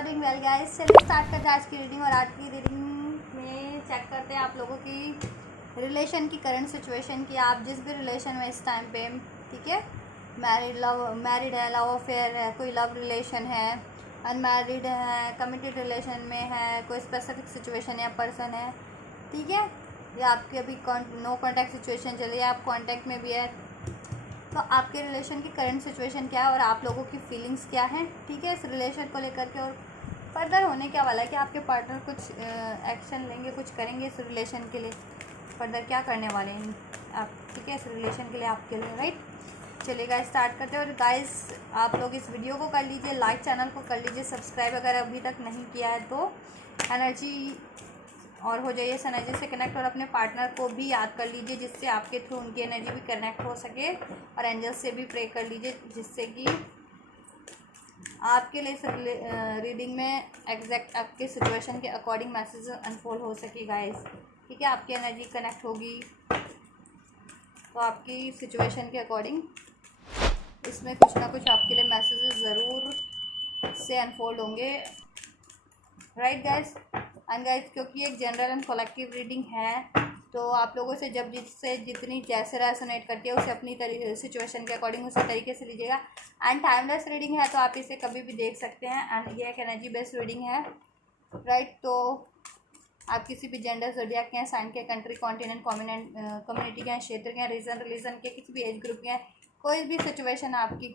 Are doing well guys. चलिए start करते हैं आज की रीडिंग। और आज की रीडिंग में चेक करते हैं आप लोगों की रिलेशन की करंट सिचुएशन की। आप जिस भी रिलेशन में इस टाइम पे, ठीक है, मैरिड है, लव अफेयर है, कोई लव रिलेशन है, अनमैरिड है, कमिटेड रिलेशन में है, कोई स्पेसिफिक सिचुएशन या पर्सन है, ठीक है, या आपकी अभी नो कॉन्टैक्ट सिचुएशन चल रही है, आप कॉन्टैक्ट में भी है, तो आपके रिलेशन की करंट सिचुएशन क्या है और आप लोगों की फीलिंग्स क्या हैं, ठीक है, इस रिलेशन को लेकर के। और फर्दर होने क्या वाला है कि आपके पार्टनर कुछ एक्शन लेंगे, कुछ करेंगे इस रिलेशन के लिए, फर्दर क्या करने वाले हैं आप, ठीक है, इस रिलेशन के लिए आपके लिए, राइट। चलिए गाइस स्टार्ट करते हैं। और गाइस आप लोग इस वीडियो को कर लीजिए लाइक, चैनल को कर लीजिए सब्सक्राइब अगर अभी तक नहीं किया है तो, एनर्जी और हो जाइए इस एनर्जी से कनेक्ट। और अपने पार्टनर को भी याद कर लीजिए जिससे आपके थ्रू उनकी एनर्जी भी कनेक्ट हो सके। और एंजल से भी प्रे कर लीजिए जिससे कि आपके लिए इस रीडिंग में एग्जैक्ट आपके सिचुएशन के अकॉर्डिंग मैसेज अनफोल्ड हो सके गाइस, ठीक है। आपकी एनर्जी कनेक्ट होगी तो आपकी सिचुएशन के अकॉर्डिंग इसमें कुछ ना कुछ आपके लिए मैसेजेस ज़रूर से अनफोल्ड होंगे, राइट गाइस। एंड गाइस क्योंकि एक जनरल एंड कलेक्टिव रीडिंग है तो आप लोगों से जब जिससे जितनी जैसे रेजोनेट करती है उसे अपनी सिचुएशन के अकॉर्डिंग उसी तरीके से लीजिएगा। एंड टाइमलेस रीडिंग है तो आप इसे कभी भी देख सकते हैं। एंड ये एक एनर्जी बेस्ड रीडिंग है, राइट। तो आप किसी भी जेंडर, ज़ोडिएक के हैं, साइन के, कंट्री, कॉन्टिनेंट, कम्युनिटी के हैं, क्षेत्र के हैं, रीजन, रिलीजन के, किसी भी एज ग्रुप के हैं, कोई भी सिचुएशन आपकी,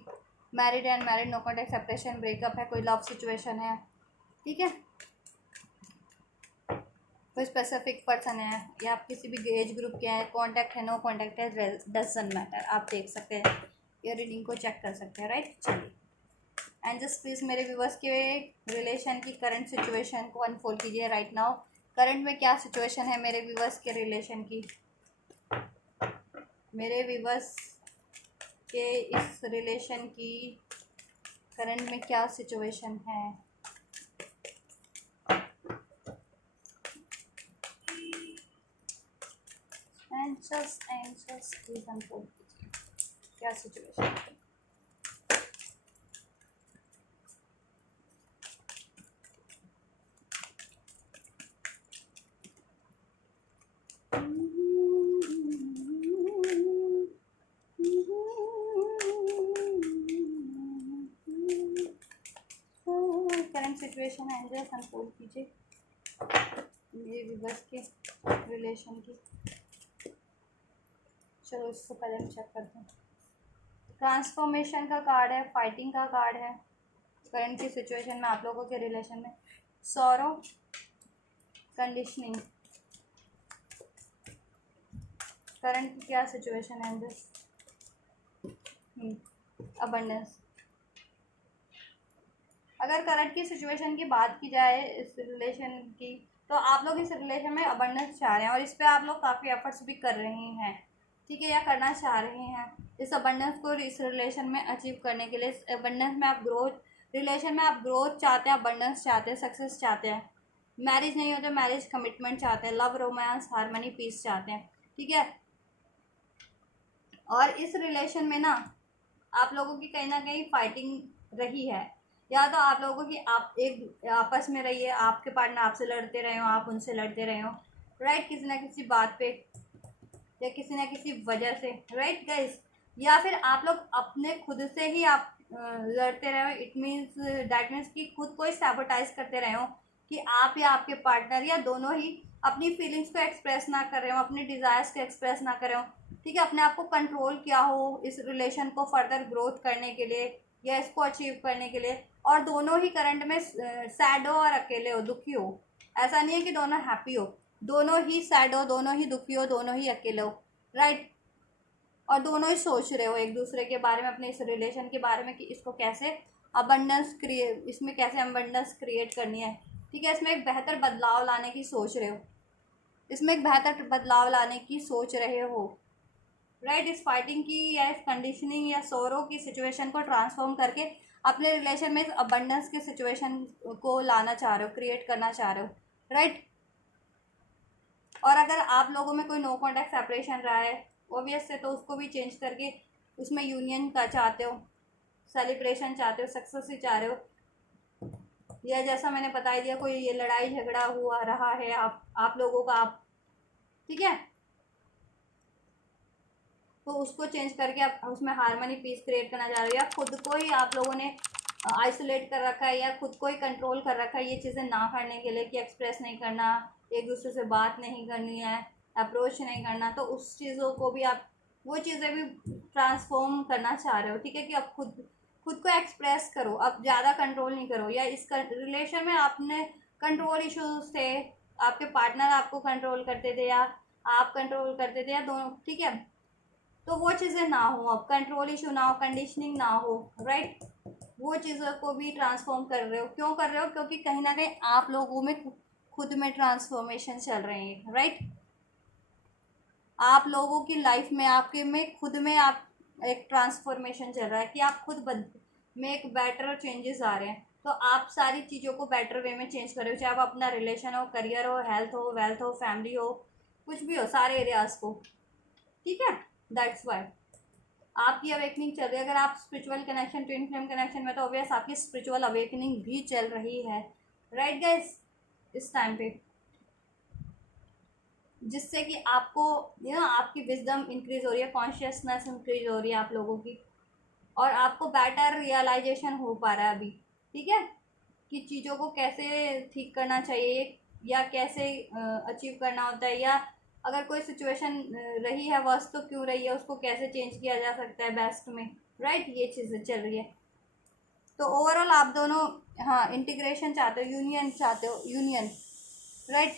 married and married, no contact, separation, breakup है, कोई लव सिचुएशन है, ठीक है, कोई स्पेसिफिक पर्सन है या आप किसी भी एज ग्रुप के हैं, कॉन्टैक्ट है, नो कॉन्टैक्ट है, डजंट मैटर, आप देख सकते हैं, ये रीडिंग को चेक कर सकते हैं, राइट। चलिए एंड जस्ट प्लीज़ मेरे व्यूवर्स के रिलेशन की करंट सिचुएशन को अनफोल्ड कीजिए राइट नाउ। करंट में क्या सिचुएशन है मेरे व्यूवर्स के रिलेशन की, मेरे व्यूवर्स के इस रिलेशन की करंट में क्या सिचुएशन है। एंजल्स प्लीज अनफोल्ड कीजिए क्या सिचुएशन है। करंट सिचुएशन एंजल्स अनफोल्ड कीजिए मेरे व्यूवर्स के रिलेशन की। चलो इसको पहले हम चेक करते हैं। ट्रांसफॉर्मेशन का कार्ड है, फाइटिंग का कार्ड है करंट की सिचुएशन में आप लोगों के रिलेशन में, सॉरो, कंडीशनिंग, करंट की क्या सिचुएशन है दिस, अबंडेंस। अगर करंट की सिचुएशन की बात की जाए इस रिलेशन की तो आप लोग इस रिलेशन में अबंडेंस चाह रहे हैं और इस पे आप लोग काफ़ी एफर्ट्स भी कर रहे हैं, ठीक है, या करना चाह रहे हैं इस अबंडेंस को इस रिलेशन में अचीव करने के लिए। इस अबंडेंस में आप ग्रोथ, रिलेशन में आप ग्रोथ चाहते हैं, अबंडेंस चाहते हैं, सक्सेस चाहते हैं, मैरिज नहीं हो तो मैरिज कमिटमेंट चाहते हैं, लव, रोमांस, हारमनी, पीस चाहते हैं, ठीक है। और इस रिलेशन में ना आप लोगों की कहीं ना कहीं फाइटिंग रही है, या तो आप लोगों की आप एक आपस में रही है, आपके पार्टनर आपसे लड़ते रहे हो, आप उनसे लड़ते रहे हो, राइट, किसी ना किसी बात पे या किसी ना किसी वजह से, राइट गाइस। या फिर आप लोग अपने खुद से ही आप लड़ते रहे हो, इट मीन्स डैट मीन्स कि खुद को ही सैबोटाइज करते रहे हो कि आप या आपके पार्टनर या दोनों ही अपनी फीलिंग्स को एक्सप्रेस ना कर रहे हो, अपने डिज़ायर्स को एक्सप्रेस ना कर रहे हो, ठीक है, अपने आप को कंट्रोल किया हो इस रिलेशन को फर्दर ग्रोथ करने के लिए या इसको अचीव करने के लिए। और दोनों ही करंट में सैड हो और अकेले हो, दुखी हो, ऐसा नहीं है कि दोनों हैप्पी हो, दोनों ही सैड हो, दोनों ही दुखी हो, दोनों ही अकेले हो, राइट। और दोनों ही सोच रहे हो एक दूसरे के बारे में, अपने इस रिलेशन के बारे में कि इसको कैसे अबंडेंस क्रिएट, इसमें कैसे अबंडेंस क्रिएट करनी है, ठीक है, इसमें एक बेहतर बदलाव लाने की सोच रहे हो, इसमें एक बेहतर बदलाव लाने की सोच रहे हो, राइट। इस फाइटिंग की या इस कंडीशनिंग या सोरो की सिचुएशन को ट्रांसफॉर्म करके अपने रिलेशन में इस अबंडेंस की सिचुएशन को लाना चाह रहे हो, क्रिएट करना चाह रहे हो, राइट। और अगर आप लोगों में कोई नो कॉन्टैक्ट सेपरेशन रहा है ऑब्वियस से, तो उसको भी चेंज करके उसमें यूनियन का चाहते हो, सेलिब्रेशन चाहते हो, सक्सेस ही चाह रहे हो, या जैसा मैंने बता दिया कोई ये लड़ाई झगड़ा हुआ रहा है आप लोगों का, आप ठीक है, तो उसको चेंज करके आप उसमें हारमोनी पीस क्रिएट करना चाह रहे हो, या खुद को ही आप लोगों ने आइसोलेट कर रखा है या खुद को ही कंट्रोल कर रखा है ये चीज़ें ना करने के लिए, कि एक्सप्रेस नहीं करना, एक दूसरे से बात नहीं करनी है, अप्रोच नहीं करना, तो उस चीज़ों को भी आप वो चीज़ें भी ट्रांसफॉर्म करना चाह रहे हो, ठीक है, कि अब खुद खुद को एक्सप्रेस करो, अब ज़्यादा कंट्रोल नहीं करो, या इस रिलेशन में आपने कंट्रोल इश्यूज थे, आपके पार्टनर आपको कंट्रोल करते थे या आप कंट्रोल करते थे या दोनों, ठीक है, तो वो चीज़ें ना हो, अब कंट्रोल इशू ना हो, कंडीशनिंग ना हो, राइट, वो चीज़ों को भी ट्रांसफॉर्म कर रहे हो, क्यों कर रहे हो, क्योंकि कहीं ना कहीं आप लोगों में खुद में ट्रांसफॉर्मेशन चल रही है, राइट, आप लोगों की लाइफ में आपके में खुद में आप एक ट्रांसफॉर्मेशन चल रहा है कि आप खुद में एक बेटर चेंजेस आ रहे हैं, तो आप सारी चीज़ों को बेटर वे में चेंज कर रहे हो, चाहे आप अपना रिलेशन हो, करियर हो, हेल्थ हो, वेल्थ हो, फैमिली हो, कुछ भी हो, सारे एरियाज को, ठीक है, दैट्स वाई आपकी अवेकनिंग चल रही है। अगर आप spiritual connection, twin flame connection में, तो ऑब्वियस आपकी स्पिरिचुअल अवेकनिंग भी चल रही है, राइट गाइस, इस टाइम पे, जिससे कि आपको आपकी विजडम इंक्रीज हो रही है, कॉन्शियसनेस इंक्रीज हो रही है आप लोगों की, और आपको बेटर रियलाइजेशन हो पा रहा है अभी, ठीक है, कि चीज़ों को कैसे ठीक करना चाहिए या कैसे अचीव करना होता है, या अगर कोई सिचुएशन रही है वर्स्ट तो क्यों रही है, उसको कैसे चेंज किया जा सकता है बेस्ट में, राइट, ये चीज़ें चल रही है। तो ओवरऑल आप दोनों, हाँ, इंटीग्रेशन चाहते हो, यूनियन चाहते हो, यूनियन, राइट,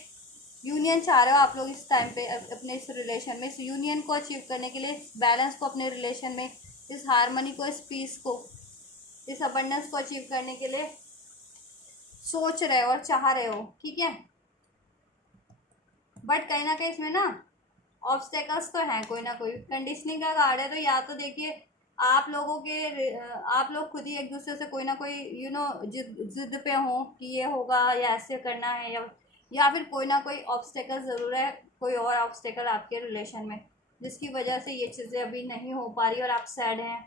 यूनियन चाह रहे हो आप लोग इस टाइम पे अपने इस रिलेशन में, इस यूनियन को अचीव करने के लिए, इस बैलेंस को अपने रिलेशन में, इस हारमोनी को, इस पीस को, इस अबंडेंस को अचीव करने के लिए सोच रहे हो और चाह रहे हो, ठीक है, बट कहीं ना कहीं इसमें ना ऑब्स्टेकल्स तो हैं, कोई ना कोई कंडीशनिंग का कार्ड है, तो या तो देखिए आप लोगों के आप लोग खुद ही एक दूसरे से कोई ना कोई जिद पे हो कि ये होगा या ऐसे करना है, या फिर कोई ना कोई ऑब्स्टेकल ज़रूर है, कोई और ऑब्स्टेकल आपके रिलेशन में, जिसकी वजह से ये चीज़ें अभी नहीं हो पा रही और आप सैड हैं,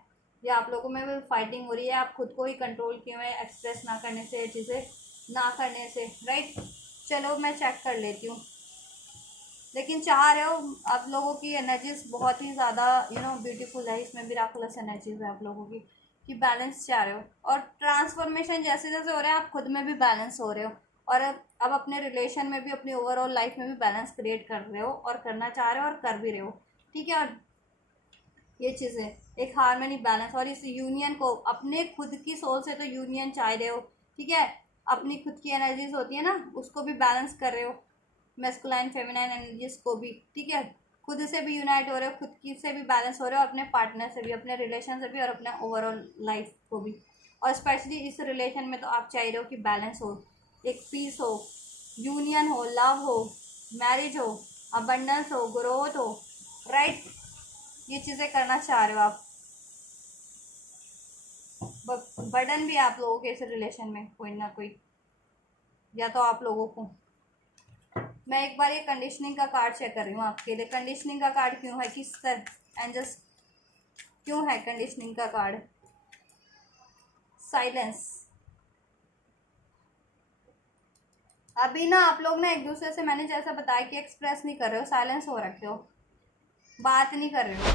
या आप लोगों में भी फाइटिंग हो रही है, आप खुद को ही कंट्रोल किए हुए एक्सप्रेस ना करने से, ये चीज़ें ना करने से, राइट, चलो मैं चेक कर लेती हूँ, लेकिन चाह रहे हो आप लोगों की एनर्जीज बहुत ही ज़्यादा ब्यूटीफुल है, इसमें मिराकुलस एनर्जीज है आप लोगों की, कि बैलेंस चाह रहे हो, और ट्रांसफॉर्मेशन जैसे जैसे हो रहा है आप खुद में भी बैलेंस हो रहे हो, और अब अपने रिलेशन में भी, अपनी ओवरऑल लाइफ में भी बैलेंस क्रिएट कर रहे हो और करना चाह रहे हो और कर भी रहे हो, ठीक है, और ये चीज़ें एक हारमोनी बैलेंस, और इस यूनियन को अपने खुद की सोल से तो यूनियन चाह रहे हो, ठीक है, अपनी खुद की एनर्जीज होती है ना, उसको भी बैलेंस कर रहे हो, मेस्कुलाइन फेमिनाइन एनर्जीज को भी, ठीक है, खुद से भी यूनाइट हो रहे हो, खुद की से भी बैलेंस हो रहे हो, अपने पार्टनर से भी, अपने रिलेशन से भी, और अपने ओवरऑल लाइफ को भी, और स्पेशली इस रिलेशन में तो आप चाह रहे हो कि बैलेंस हो, एक पीस हो, यूनियन हो, लव हो, मैरिज हो, अबंडेंस हो, ग्रोथ हो, राइट, ये चीज़ें करना चाह रहे हो आप, बर्डन भी आप लोगों के इस रिलेशन में कोई ना कोई, या तो आप लोगों को, मैं एक बार ये कंडीशनिंग का कार्ड चेक कर रही हूँ आपके लिए, कंडीशनिंग का कार्ड क्यों है, किस तरह एंजल्स क्यों है कंडीशनिंग का कार्ड, साइलेंस, अभी ना आप लोग ना एक दूसरे से, मैंने जैसा बताया कि एक्सप्रेस नहीं कर रहे हो, साइलेंस हो रखे हो, बात नहीं कर रहे हो,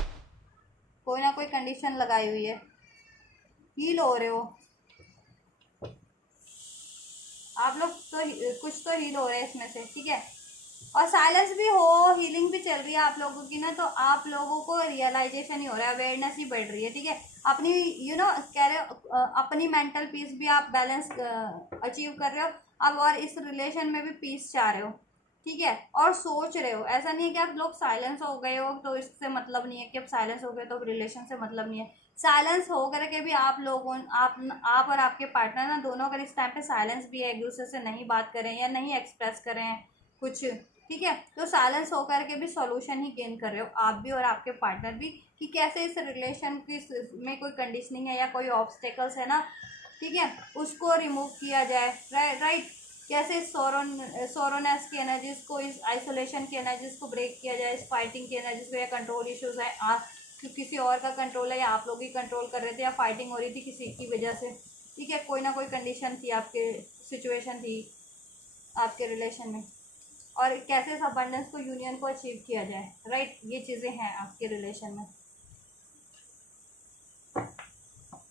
कोई ना कोई कंडीशन लगाई हुई है, हील हो रहे हो आप लोग, तो कुछ तो हील हो रहे हैं इसमें से, ठीक है, और साइलेंस भी हो, हीलिंग भी चल रही है आप लोगों की ना, तो आप लोगों को रियलाइजेशन ही हो रहा है, अवेयरनेस ही बढ़ रही है, ठीक है, अपनी कह रहे हो अपनी मेंटल पीस भी आप बैलेंस अचीव कर रहे हो अब, और इस रिलेशन में भी पीस चाह रहे हो, ठीक है, और सोच रहे हो, ऐसा नहीं है कि आप लोग साइलेंस हो गए हो तो इससे मतलब नहीं है, कि अब साइलेंस हो गए तो रिलेशन से मतलब नहीं है, साइलेंस हो करके भी आप लोगों, आप और आपके पार्टनर ना दोनों अगर इस टाइम पे साइलेंस भी है, एक दूसरे से नहीं बात करें या नहीं एक्सप्रेस करें कुछ, ठीक है, तो साइलेंस होकर के भी सॉल्यूशन ही गेन कर रहे हो आप भी और आपके पार्टनर भी, कि कैसे इस रिलेशन की में कोई कंडीशनिंग है या कोई ऑब्स्टेकल्स है ना, ठीक है, उसको रिमूव किया जाए, राइट, कैसे इस सोरोनेस की एनर्जीज को, इस आइसोलेशन की एनर्जीज को ब्रेक किया जाए, इस फाइटिंग की एनर्जीज को, या कंट्रोल इश्यूज है कि किसी और का कंट्रोल है या आप लोग ही कंट्रोल कर रहे थे, या फाइटिंग हो रही थी किसी की वजह से, ठीक है, कोई ना कोई कंडीशन थी, आपके सिचुएशन थी आपके रिलेशन में, और कैसे इस अबंडेंस को, यूनियन को अचीव किया जाए, राइट। ये चीज़ें हैं आपके रिलेशन में।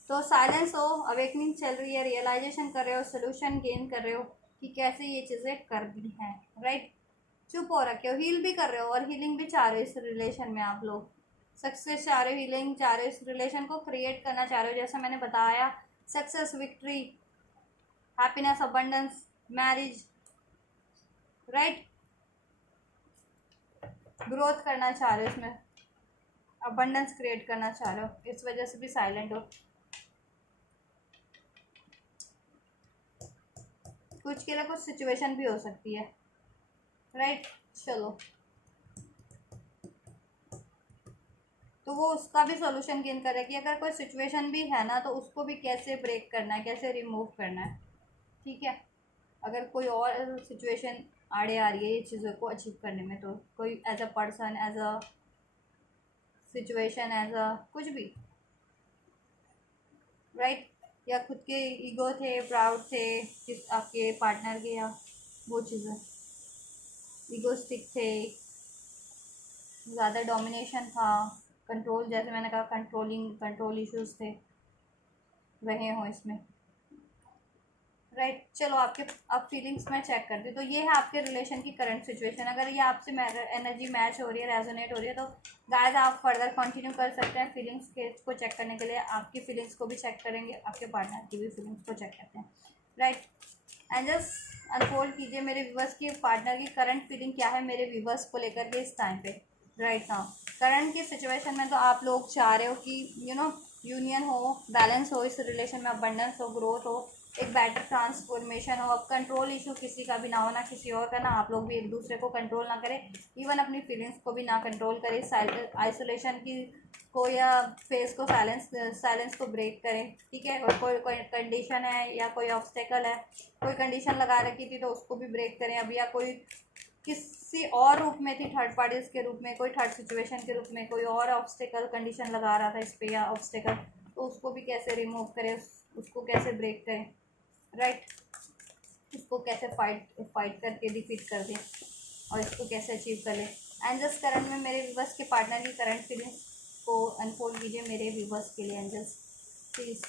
तो साइलेंस हो, अवेकनिंग चल रही है, रियलाइजेशन कर रहे हो, सोल्यूशन गेन कर रहे हो कि कैसे ये चीज़ें करनी है, राइट। चुप हो रखे हो, हील भी कर रहे हो और हीलिंग भी चाह रहे हो इस रिलेशन में। आप लोग सक्सेस चाह रहे हो, हीलिंग चाह रहे हो, इस रिलेशन को क्रिएट करना चाह रहे हो, जैसा मैंने बताया, success, victory, happiness, abundance, marriage, right. Growth करना चाह रहे हो इसमें, अबंडेंस क्रिएट करना चाह रहे हो, इस वजह से भी साइलेंट हो। कुछ के लिए कुछ सिचुएशन भी हो सकती है, राइट। चलो, तो वो उसका भी सॉल्यूशन गेन करे कि अगर कोई सिचुएशन भी है ना, तो उसको भी कैसे ब्रेक करना है, कैसे रिमूव करना है, ठीक है। अगर कोई और सिचुएशन आड़े आ रही है ये चीज़ों को अचीव करने में, तो कोई as a person, as a situation, as a कुछ भी, राइट। या खुद के ईगो थे, प्राउड थे किस आपके पार्टनर के, या वो चीज़ें, ईगोस्टिक थे, ज़्यादा डोमिनेशन था, कंट्रोल, जैसे मैंने कहा कंट्रोल इश्यूज थे, रहे हों इसमें, राइट। चलो, आपके अब फीलिंग्स में चेक करती हूँ। तो ये है आपके रिलेशन की करंट सिचुएशन। अगर ये आपसे एनर्जी मैच हो रही है, रेजोनेट हो रही है, तो गाइस आप फर्दर कंटिन्यू कर सकते हैं फीलिंग्स के को चेक करने के लिए। आपकी फीलिंग्स को भी चेक करेंगे, आपके पार्टनर की भी फीलिंग्स को चेक करते हैं, राइट। एंड जस्ट अनफोल्ड कीजिए मेरे व्यूअर्स की पार्टनर की करंट फीलिंग क्या है मेरे व्यूअर्स को लेकर के इस टाइम पे, राइट नाउ। करंट की सिचुएशन में तो आप लोग चाह रहे हो कि यूनियन हो, बैलेंस हो इस रिलेशन में, अबंडेंस हो, ग्रोथ हो, एक बेटर ट्रांसफॉर्मेशन हो। अब कंट्रोल इशू किसी का भी ना हो, ना किसी और का, ना आप लोग भी एक दूसरे को कंट्रोल ना करें, इवन अपनी फीलिंग्स को भी ना कंट्रोल करें, आइसोलेशन की को या फेस को साइलेंस को ब्रेक करें, ठीक है। और कोई कंडीशन है या कोई ऑब्स्टेकल है, कोई कंडीशन लगा रखी थी तो उसको भी ब्रेक करें अब, या कोई किसी और रूप में थी, थर्ड पार्टीज के रूप में, कोई थर्ड सिचुएशन के रूप में कोई और ऑब्स्टेकल कंडीशन लगा रहा था इस पे या ऑब्स्टेकल, तो उसको भी कैसे रिमूव करें, उसको कैसे ब्रेक करें, राइट। इसको कैसे फाइट करके डिफीट कर दें और इसको कैसे अचीव कर लें। एंजल्स करंट में मेरे व्यूवर्स के पार्टनर की करंट फीलिंग्स को अनफोल्ड कीजिए मेरे व्यूवर्स के लिए। Angels please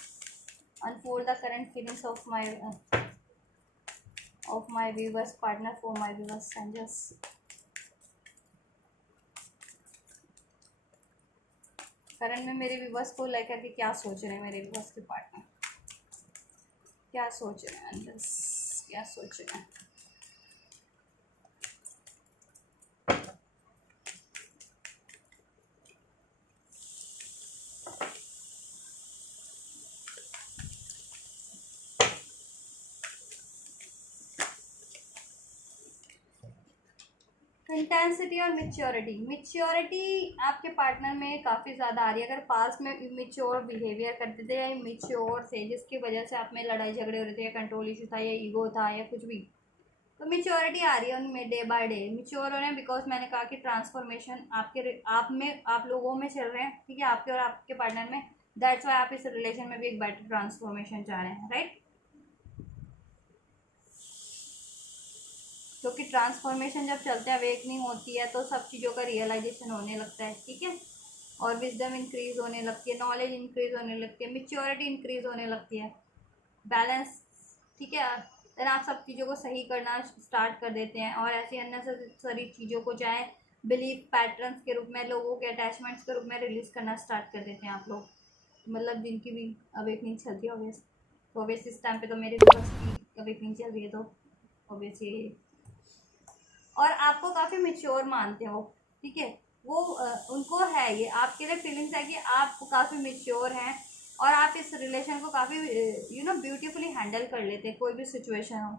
unfold the current feelings of my viewers partner for my viewers. Angels, current में मेरे व्यूवर्स को लेकर के क्या सोच रहे हैं मेरे व्यूवर्स के पार्टनर, क्या सोच रहे हैं एंजल्स, क्या सोच रहे हैं। इंटेंसिटी और मिच्योरिटी आपके पार्टनर में काफ़ी ज़्यादा आ रही है। अगर पास में इमेच्योर बिहेवियर करते थे या इमेच्योर थे जिसकी वजह से आप में लड़ाई झगड़े हो रहे थे, या कंट्रोल इशू था, या ईगो था, या कुछ भी, तो मिच्योरिटी आ रही है उनमें डे बाय डे, मिच्योर हो रहे हैं। बिकॉज मैंने कहा कि ट्रांसफॉर्मेशन आप लोगों में चल रहे हैं, ठीक है, आपके और आपके पार्टनर में। दैट्स वाई आप इस रिलेशन में भी एक बेटर ट्रांसफॉर्मेशन चाह रहे हैं, राइट। क्योंकि ट्रांसफॉर्मेशन जब चलते हैं, अवेकनिंग होती है, तो सब चीज़ों का रियलाइजेशन होने लगता है, ठीक है। और विजडम इंक्रीज होने लगती है, नॉलेज इंक्रीज होने लगती है, मेच्योरिटी इंक्रीज होने लगती है, बैलेंस, ठीक है। देन आप सब चीज़ों को सही करना स्टार्ट कर देते हैं, और ऐसी अननेसेसरी चीज़ों को चाहे बिलीफ पैटर्न्स के रूप में, लोगों के अटैचमेंट्स के रूप में रिलीज करना स्टार्ट कर देते हैं आप लोग, मतलब जिनकी भी अवेकनिंग चलती है ऑब्वियस। तो ऑब्वियस इस टाइम पे तो मेरे भी बस की अवेकनिंग चल रही है, तो ऑब्वियस ये, और आपको काफ़ी मेच्योर मानते हो, ठीक है। वो उनको है, ये आपके लिए फीलिंग्स है कि आप काफ़ी मेच्योर हैं, और आप इस रिलेशन को काफ़ी ब्यूटीफुली हैंडल कर लेते हैं, कोई भी सिचुएशन हो।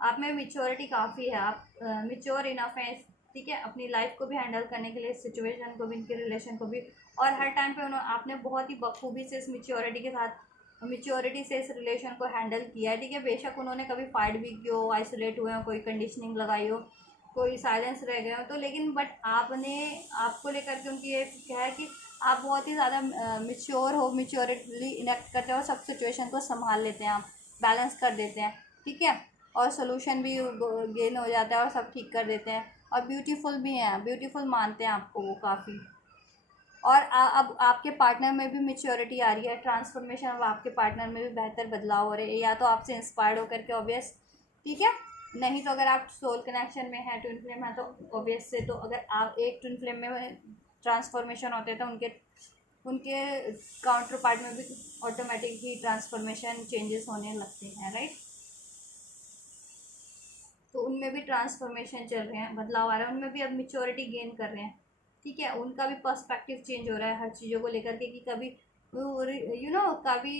आप में मेच्योरिटी काफ़ी है, आप मेच्योर इनफ हैं, ठीक है, अपनी लाइफ को भी हैंडल करने के लिए, इस सिचुएशन को भी, इनके रिलेशन को भी। और हर टाइम पे आपने बहुत ही बखूबी से इस मेच्योरिटी से इस रिलेशन को हैंडल किया है, ठीक है। बेशक उन्होंने कभी फाइट भी की हो, आइसोलेट हुए हो, कोई कंडीशनिंग लगाई हो, कोई साइलेंस रह गए हो, तो लेकिन बट आपने, आपको लेकर के उनकी ये क्या है कि आप बहुत ही ज़्यादा मिच्योर हो, मिच्योरिटली इनेक्ट करते हो, सब सिचुएशन को संभाल लेते हैं, आप बैलेंस कर देते हैं, ठीक है। और सोल्यूशन भी गेन हो जाता है और सब ठीक कर देते हैं। और ब्यूटीफुल भी हैं, ब्यूटीफुल मानते हैं आपको वो काफ़ी। और अब आपके पार्टनर में भी मेच्योरिटी आ रही है, ट्रांसफॉर्मेशन, अब आपके पार्टनर में भी बेहतर बदलाव हो रहे हैं, या तो आपसे इंस्पायर्ड होकर के, ऑब्वियस, ठीक है। नहीं तो अगर आप सोल कनेक्शन में हैं, ट्विन फ्लेम है, तो ऑब्वियस से, तो अगर आप एक ट्विन फ्लेम में ट्रांसफॉर्मेशन होते हैं तो उनके उनके काउंटर पार्ट में भी ऑटोमेटिक ही ट्रांसफॉर्मेशन चेंजेस होने लगते हैं, राइट। तो उनमें भी ट्रांसफॉर्मेशन चल रहे हैं, बदलाव आ रहा है, उनमें भी अब मेच्योरिटी गेन कर रहे हैं, ठीक है। उनका भी पर्सपेक्टिव चेंज हो रहा है हर चीज़ों को लेकर के, कि कभी कभी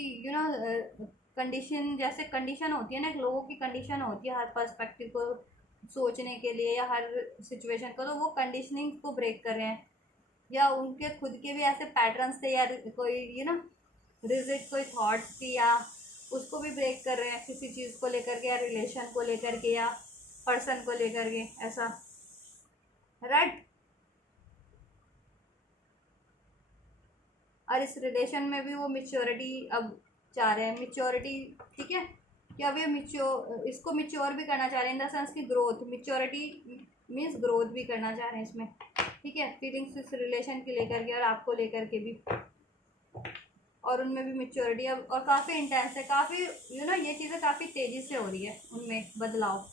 कंडीशन, जैसे कंडीशन होती है ना, लोगों की कंडीशन होती है हर पर्सपेक्टिव को सोचने के लिए या हर सिचुएशन को, तो वो कंडीशनिंग को ब्रेक कर रहे हैं। या उनके खुद के भी ऐसे पैटर्न्स थे, या कोई रिजिड कोई थॉट्स थी, या उसको भी ब्रेक कर रहे हैं किसी चीज़ को लेकर के, या रिलेशन को लेकर के, या पर्सन को लेकर के, ऐसा, राइट। और इस रिलेशन में भी वो मिच्योरिटी अब चाह रहे हैं, मिच्योरिटी, ठीक है। कि अब ये इसको मिच्योर भी करना चाह रहे हैं, इन द सेंस की ग्रोथ, मिच्योरिटी मीन्स ग्रोथ भी करना चाह रहे हैं इसमें, ठीक है। फीलिंग्स इस रिलेशन के लेकर के और आपको लेकर के भी, और उनमें भी मेच्योरिटी अब, और काफ़ी इंटेंस है, काफ़ी ये चीज़ें काफ़ी तेज़ी से हो रही है उनमें बदलाव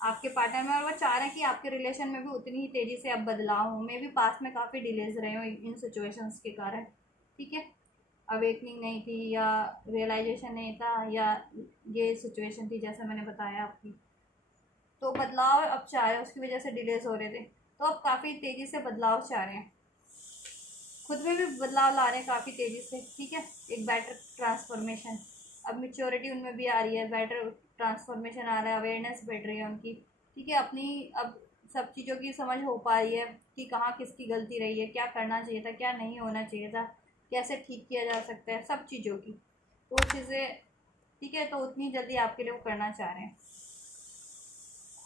आपके पार्टनर में। और वो चाह रहे हैं कि आपके रिलेशन में भी उतनी ही तेज़ी से अब बदलाव हो। मैं भी पास में काफ़ी डिलेज रहे हो इन सिचुएशंस के कारण, ठीक है। अवेकनिंग नहीं थी, या रियलाइजेशन नहीं था, या ये सिचुएशन थी जैसे मैंने बताया आपकी, तो बदलाव अब चाह रहे हैं, उसकी वजह से डिलेज हो रहे थे, तो अब काफ़ी तेज़ी से बदलाव चाह रहे हैं, खुद में भी बदलाव ला रहे हैं काफ़ी तेज़ी से, ठीक है। एक बेटर ट्रांसफॉर्मेशन, अब मेच्योरिटी उनमें भी आ रही है, बेटर ट्रांसफॉर्मेशन आ रहा है, अवेयरनेस बढ़ रही है उनकी, ठीक है। अपनी अब सब चीज़ों की समझ हो पा रही है कि कहाँ किसकी गलती रही है, क्या करना चाहिए था, क्या नहीं होना चाहिए था, कैसे ठीक किया जा सकता है, सब चीज़ों की वो चीज़ें, ठीक है। तो उतनी जल्दी आपके लिए वो करना चाह रहे हैं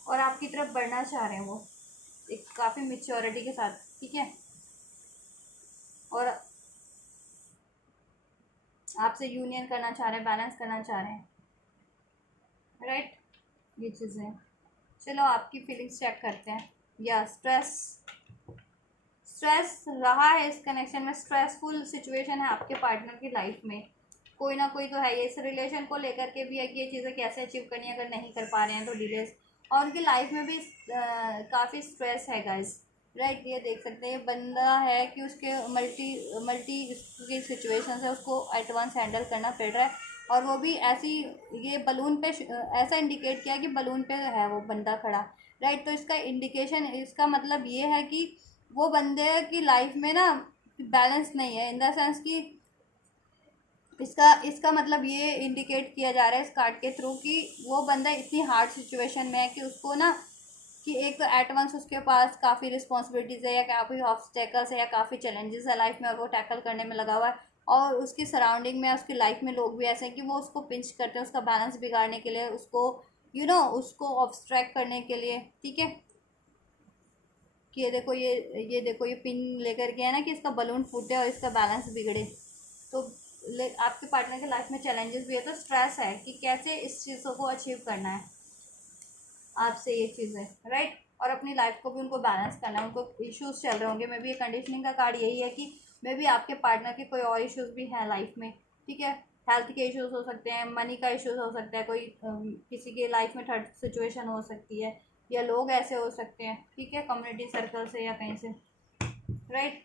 और आपकी तरफ बढ़ना चाह रहे हैं वो, एक काफ़ी मेच्योरिटी के साथ, ठीक है। और आपसे यूनियन करना चाह रहे हैं, बैलेंस करना चाह रहे हैं, राइट। ये चीज़ें, चलो आपकी फीलिंग्स चेक करते हैं। या स्ट्रेस, स्ट्रेस रहा है इस कनेक्शन में, स्ट्रेसफुल सिचुएशन है आपके पार्टनर की लाइफ में, कोई ना कोई तो है। ये इस रिलेशन को लेकर के भी है कि ये चीज़ें कैसे अचीव करनी है, अगर नहीं कर पा रहे हैं तो डिलेस, और उनकी लाइफ में भी काफ़ी स्ट्रेस है गाइस, राइट। ये देख सकते हैं, बंदा है कि उसके मल्टी मल्टी की सिचुएशन है, उसको एट वंस हैंडल करना पड़ रहा है। और वो भी ऐसी, ये बलून पे ऐसा इंडिकेट किया कि बलून पे है वो बंदा खड़ा, राइट। तो इसका इंडिकेशन, इसका मतलब ये है कि वो बंदे की लाइफ में ना बैलेंस नहीं है, इन द सेंस कि इसका इसका मतलब ये इंडिकेट किया जा रहा है इस कार्ड के थ्रू कि वो बंदा इतनी हार्ड सिचुएशन में है कि उसको ना, कि एक तो एट वंस उसके पास काफ़ी रिस्पॉन्सिबिलिटीज़ है, या काफ़ी ऑब्स्टेकल्स है, या काफ़ी चैलेंजेस है लाइफ में, और वो टैकल करने में लगा हुआ है। और उसकी सराउंडिंग में, उसकी लाइफ में लोग भी ऐसे हैं कि वो उसको पिंच करते हैं, उसका बैलेंस बिगाड़ने के लिए, उसको उसको ऑब्स्ट्रैक्ट करने के लिए, ठीक है। कि ये देखो ये पिन लेकर के है ना, कि इसका बलून फूटे और इसका बैलेंस बिगड़े। तो आपके पार्टनर के लाइफ में चैलेंजेस भी है, तो स्ट्रेस है कि कैसे इस चीज़ों को अचीव करना है आपसे, ये चीज़ें, राइट। और अपनी लाइफ को भी उनको बैलेंस करना है, उनको इश्यूज चल रहे होंगे। मे बी ये कंडीशनिंग का कार्ड यही है कि मे बी आपके पार्टनर के कोई और इश्यूज भी हैं लाइफ में, ठीक है। हेल्थ के इश्यूज हो सकते हैं, मनी का इश्यूज हो सकता है, कोई किसी के लाइफ में थर्ड सिचुएशन हो सकती है, या लोग ऐसे हो सकते हैं, ठीक है, कम्युनिटी सर्कल से या कहीं से, राइट।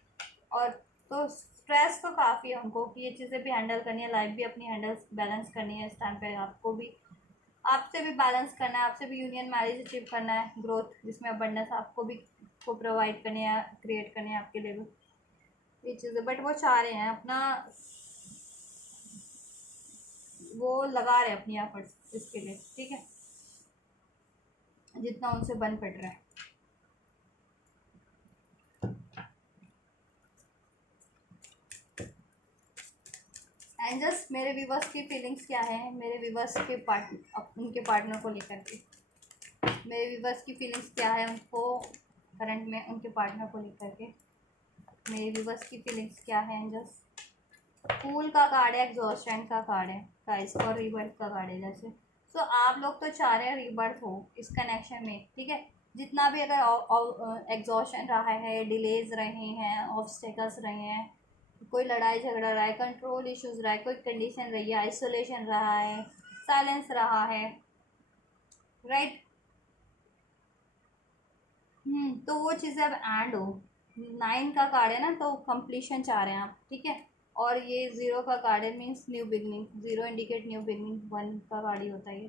और तो स्ट्रेस तो काफ़ी है उनको कि ये चीज़ें भी हैंडल करनी है, लाइफ भी अपनी हैंडल बैलेंस करनी है, इस टाइम पे आपको भी, आपसे भी बैलेंस करना है, आपसे भी यूनियन मैरिज अचीव करना है, ग्रोथ जिसमें अबंडेंस आपको भी को प्रोवाइड करने या क्रिएट करने हैं आपके लिए भी ये चीज़ें। बट वो चाह रहे हैं अपना, वो लगा रहे हैं अपनी एफर्ट्स इसके लिए, ठीक है, जितना उनसे बन पड़ रहा है। एंड जस्ट मेरे व्यूवर्स की फीलिंग्स क्या है, मेरे व्यूवर्स के उनके पार्टनर को लेकर के, मेरे व्यूवर्स की फीलिंग्स क्या है उनको करंट में उनके पार्टनर को लेकर के, मेरे व्यूवर्स की फीलिंग्स क्या है एंजल्स। फूल का कार्ड है, एग्जॉस्टेंट का कार्ड है गाइस, और रीबर्थ का कार्ड है जैसे। सो आप लोग तो चाह रहे हैं रीबर्थ हो इस कनेक्शन में, ठीक है। जितना भी अगर एग्जॉशन रहा है, डिलेज रहे हैं, ऑब्स्टेकल्स रहे हैं, कोई लड़ाई झगड़ा रहा है, कंट्रोल इश्यूज रहा है, कोई कंडीशन रही है, आइसोलेशन रहा है, साइलेंस रहा है, राइट। तो वो चीज़ें अब एंड हो। 9 का कार्ड है ना, तो कंप्लीशन चाह रहे हैं आप, ठीक है। और ये 0 का कार्ड है, means new beginning. 0 indicate new beginning, 1 का कार्ड ही होता है ये।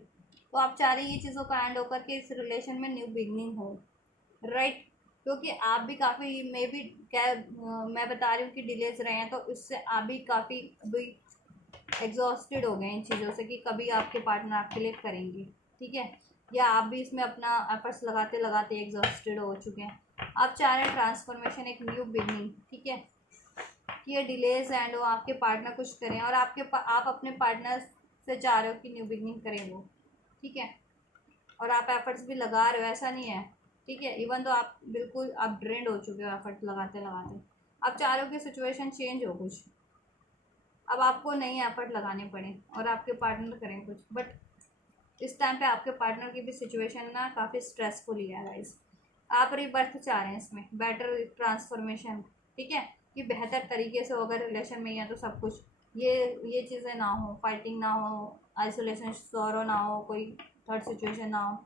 तो आप चाह रहे हैं ये चीज़ों का एंड होकर के इस रिलेशन में न्यू बिगनिंग हो, राइट। क्योंकि आप भी काफ़ी मे बी क्या मैं बता रही हूँ कि डिलेज रहे हैं, तो इससे आप भी काफ़ी अभी एग्जॉस्टेड हो गए इन चीज़ों से कि कभी आपके पार्टनर आपके लिए करेंगे, ठीक है। या आप भी इसमें अपना एफर्ट्स लगाते लगाते एग्जॉस्टेड हो चुके हैं। आप चाह रहे हैं ट्रांसफॉर्मेशन, एक न्यू बिगनिंग, ठीक है। कि ये डिलेज एंड हो, आपके पार्टनर कुछ करें, और आप अपने पार्टनर से चाह रहे हो कि न्यू बिगनिंग करें वो, ठीक है। और आप एफर्ट्स भी लगा रहे हो, ऐसा नहीं है, ठीक है। इवन तो आप बिल्कुल आप ड्रेंड हो चुके हो एफर्ट लगाते लगाते। आप चाह रहे हो कि सिचुएशन चेंज हो कुछ, अब आपको नई एफर्ट लगाने पड़े और आपके पार्टनर करें कुछ। बट इस टाइम पे आपके पार्टनर की भी सिचुएशन ना काफ़ी स्ट्रेसफुल ही है गाइस। आप रीबर्थ चाह रहे हैं इसमें, बेटर ट्रांसफॉर्मेशन, ठीक है। कि बेहतर तरीके से हो, अगर रिलेशन में ही है तो सब कुछ ये चीज़ें ना हो, फाइटिंग ना हो, आइसोलेशन सॉरो ना हो, कोई थर्ड सिचुएशन ना हो,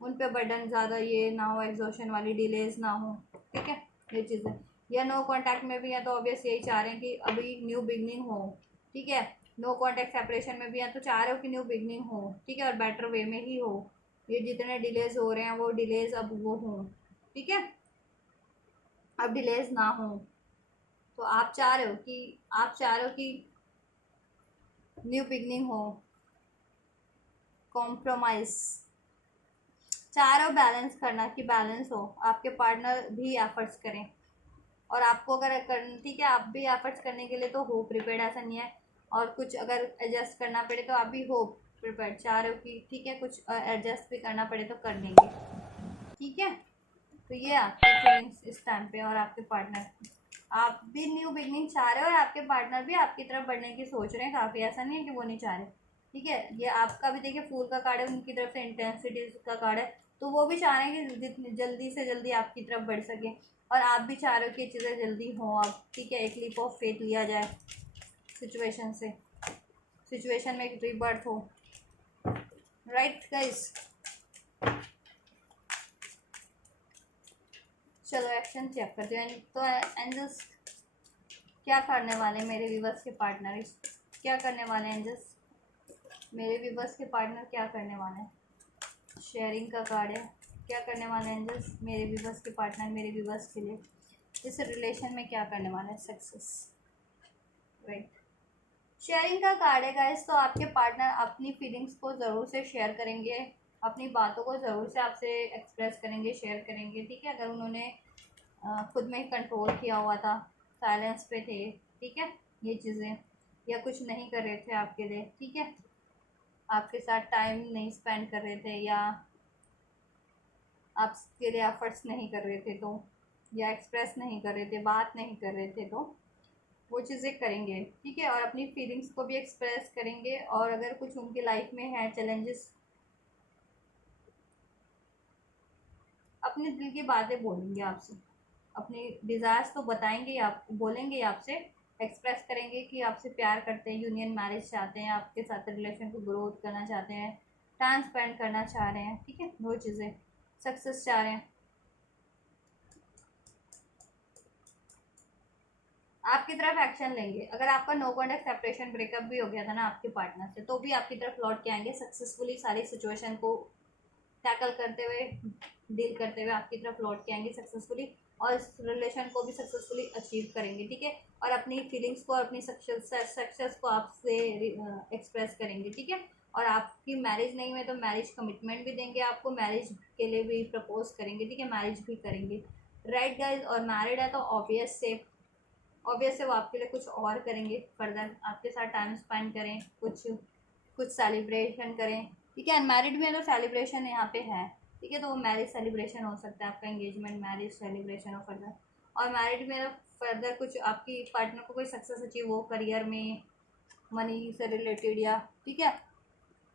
उन पे बर्डन ज़्यादा ये ना हो, एग्जॉशन वाली डिलेज ना हो, ठीक है। ये चीज़ें या नो कांटेक्ट में भी है तो ऑब्वियस यही चाह रहे हैं कि अभी न्यू बिगनिंग हो, ठीक है। नो कांटेक्ट सेपरेशन में भी है तो चाह रहे हो कि न्यू बिगनिंग हो, ठीक है, और बेटर वे में ही हो। ये जितने डिलेज हो रहे हैं वो डिलेज अब वो हों, ठीक है, अब डिलेज ना हो। तो आप चाह रहे हो कि न्यू बिगनिंग हो, कॉम्प्रोमाइज़ चाह रहे हो, बैलेंस करना कि बैलेंस हो, आपके पार्टनर भी एफर्ट्स करें और आपको अगर ठीक है, आप भी एफर्ट्स करने के लिए तो हो प्रिपेयर्ड, ऐसा नहीं है। और कुछ अगर एडजस्ट करना पड़े तो आप भी हो प्रिपेयर्ड, चाह रहे हो कि ठीक है कुछ एडजस्ट भी करना पड़े तो कर लेंगे, ठीक है। तो ये आपकी फीलिंग्स इस टाइम पे, और आपके पार्टनर, आप भी न्यू बिगनिंग चाह रहे हो और आपके पार्टनर भी आपकी तरफ बढ़ने की सोच रहे हैं काफ़ी, ऐसा नहीं है कि वो नहीं चाह रहे, ठीक है। ये आपका भी देखिए फूल का कार्ड है, उनकी तरफ से इंटेंसिटी का कार्ड है, तो वो भी चाह रहे हैं कि जितनी जल्दी से जल्दी आपकी तरफ बढ़ सके, और आप भी चाह रहे हो कि ये चीज़ें जल्दी हों अब, ठीक है। एक लीप ऑफ फेथ लिया जाए सिचुएशन से, सिचुएशन में एक रीबर्थ हो, राइट गाइस। चलो एक्शन चेक करते हैं। तो एंजल्स क्या करने वाले मेरे व्यूवर्स के पार्टनर, क्या करने वाले एंजल्स, मेरे व्यूवर्स के पार्टनर क्या करने वाले हैं। शेयरिंग का कार्ड है, क्या करने वाले एंजल्स मेरे व्यूवर्स के पार्टनर, मेरे व्यूवर्स के लिए इस रिलेशन में क्या करने वाले हैं, सक्सेस, राइट। शेयरिंग का कार्ड है गाइस, तो आपके पार्टनर अपनी फीलिंग्स को ज़रूर से शेयर करेंगे, अपनी बातों को ज़रूर से आपसे एक्सप्रेस करेंगे, शेयर करेंगे, ठीक है। अगर उन्होंने खुद में ही कंट्रोल किया हुआ था, साइलेंस पे थे, ठीक है, ये चीज़ें, या कुछ नहीं कर रहे थे आपके लिए, ठीक है, आपके साथ टाइम नहीं स्पेंड कर रहे थे, या आपके लिए एफर्ट्स नहीं कर रहे थे, तो या एक्सप्रेस नहीं कर रहे थे, बात नहीं कर रहे थे, तो वो चीज़ें करेंगे, ठीक है। और अपनी फीलिंग्स को भी एक्सप्रेस करेंगे, और अगर कुछ उनकी लाइफ में है चैलेंजेस, अपने दिल की बातें बोलेंगे आपसे, अपने डिज़ायर्स तो बताएंगे, आप बोलेंगे आपसे, एक्सप्रेस करेंगे कि आपसे प्यार करते हैं, यूनियन मैरिज चाहते हैं, आपके साथ रिलेशन को ग्रोथ करना चाहते हैं, टाइम स्पेंड करना चाह रहे हैं, ठीक है, वो चीज़ें, सक्सेस चाह रहे हैं। आपकी तरफ एक्शन लेंगे, अगर आपका नो कॉन्टेक्ट सेपरेशन ब्रेकअप भी हो गया था ना आपके पार्टनर से, तो भी आपकी तरफ लौट के आएंगे सक्सेसफुली, सारी सिचुएशन को टैकल करते हुए, डील करते हुए आपकी तरफ लौट के आएंगे सक्सेसफुली, और इस रिलेशन को भी सक्सेसफुली अचीव करेंगे, ठीक है। और अपनी फीलिंग्स को, अपनी सक्सेस को आपसे एक्सप्रेस करेंगे, ठीक है। और आपकी मैरिज नहीं हुई तो मैरिज कमिटमेंट भी देंगे आपको, मैरिज के लिए भी प्रपोज करेंगे, ठीक है, मैरिज भी करेंगे, राइट गाइज। और मैरिड है तो ऑब्वियस से वो आपके लिए कुछ और करेंगे, फर्दर आपके साथ टाइम स्पेंड करें, कुछ कुछ सेलिब्रेशन करें, ठीक है। अनमैरिड में तो सेलिब्रेशन यहाँ पे है, ठीक है, तो वो मैरिज सेलिब्रेशन हो सकता है आपका, एंगेजमेंट मैरिज सेलिब्रेशन हो फर्दर, और मैरिड में फर्दर कुछ आपकी पार्टनर को कोई सक्सेस अचीव हो करियर में, मनी से रिलेटेड, या ठीक है,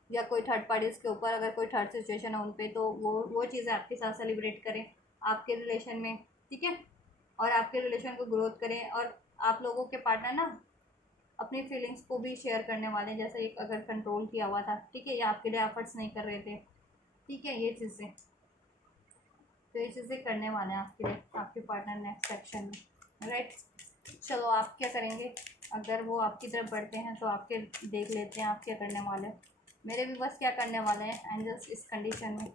या कोई थर्ड पार्टीज के ऊपर अगर कोई थर्ड सिचुएशन है उन पे, तो वो चीज़ें आपके साथ सेलिब्रेट करें आपके रिलेशन में, ठीक है, और आपके रिलेशन को ग्रोथ करें। और आप लोगों के पार्टनर ना अपनी फीलिंग्स को भी शेयर करने वाले हैं, जैसे एक अगर कंट्रोल किया हुआ था, ठीक है, या आपके लिए एफर्ट्स नहीं कर रहे थे, ठीक है, ये चीज़ें, तो ये चीज़ें करने वाले हैं आपके लिए आपके पार्टनर नेक्स्ट सेक्शन में, राइट। चलो आप क्या करेंगे, अगर वो आपकी तरफ बढ़ते हैं तो आपके देख लेते हैं आप क्या करने वाले हैं। मेरे भी बस क्या करने वाले हैं एंजल्स इस कंडीशन में,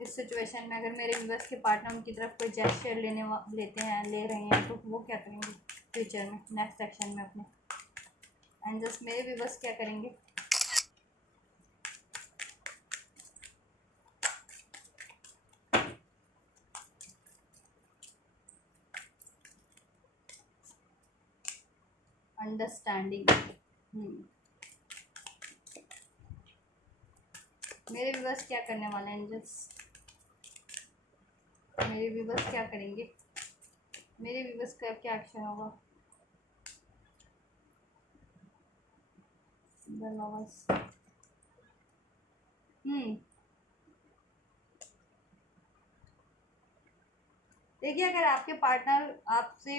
इस सिचुएशन में, अगर मेरे व्यूवर्स के पार्टनर उनकी तरफ कोई जेस्चर लेते हैं, ले रहे हैं, तो वो क्या करेंगे फ्यूचर में नेक्स्ट सेक्शन में अपने एंजल्स, मेरे व्यूवर्स क्या करेंगे। अंडरस्टैंडिंग, मेरे व्यूवर्स क्या करने वाले हैं एंजल्स, मेरे व्यूवर्स क्या करेंगे, मेरे व्यूवर्स का क्या एक्शन होगा। देखिए, अगर आपके पार्टनर आपसे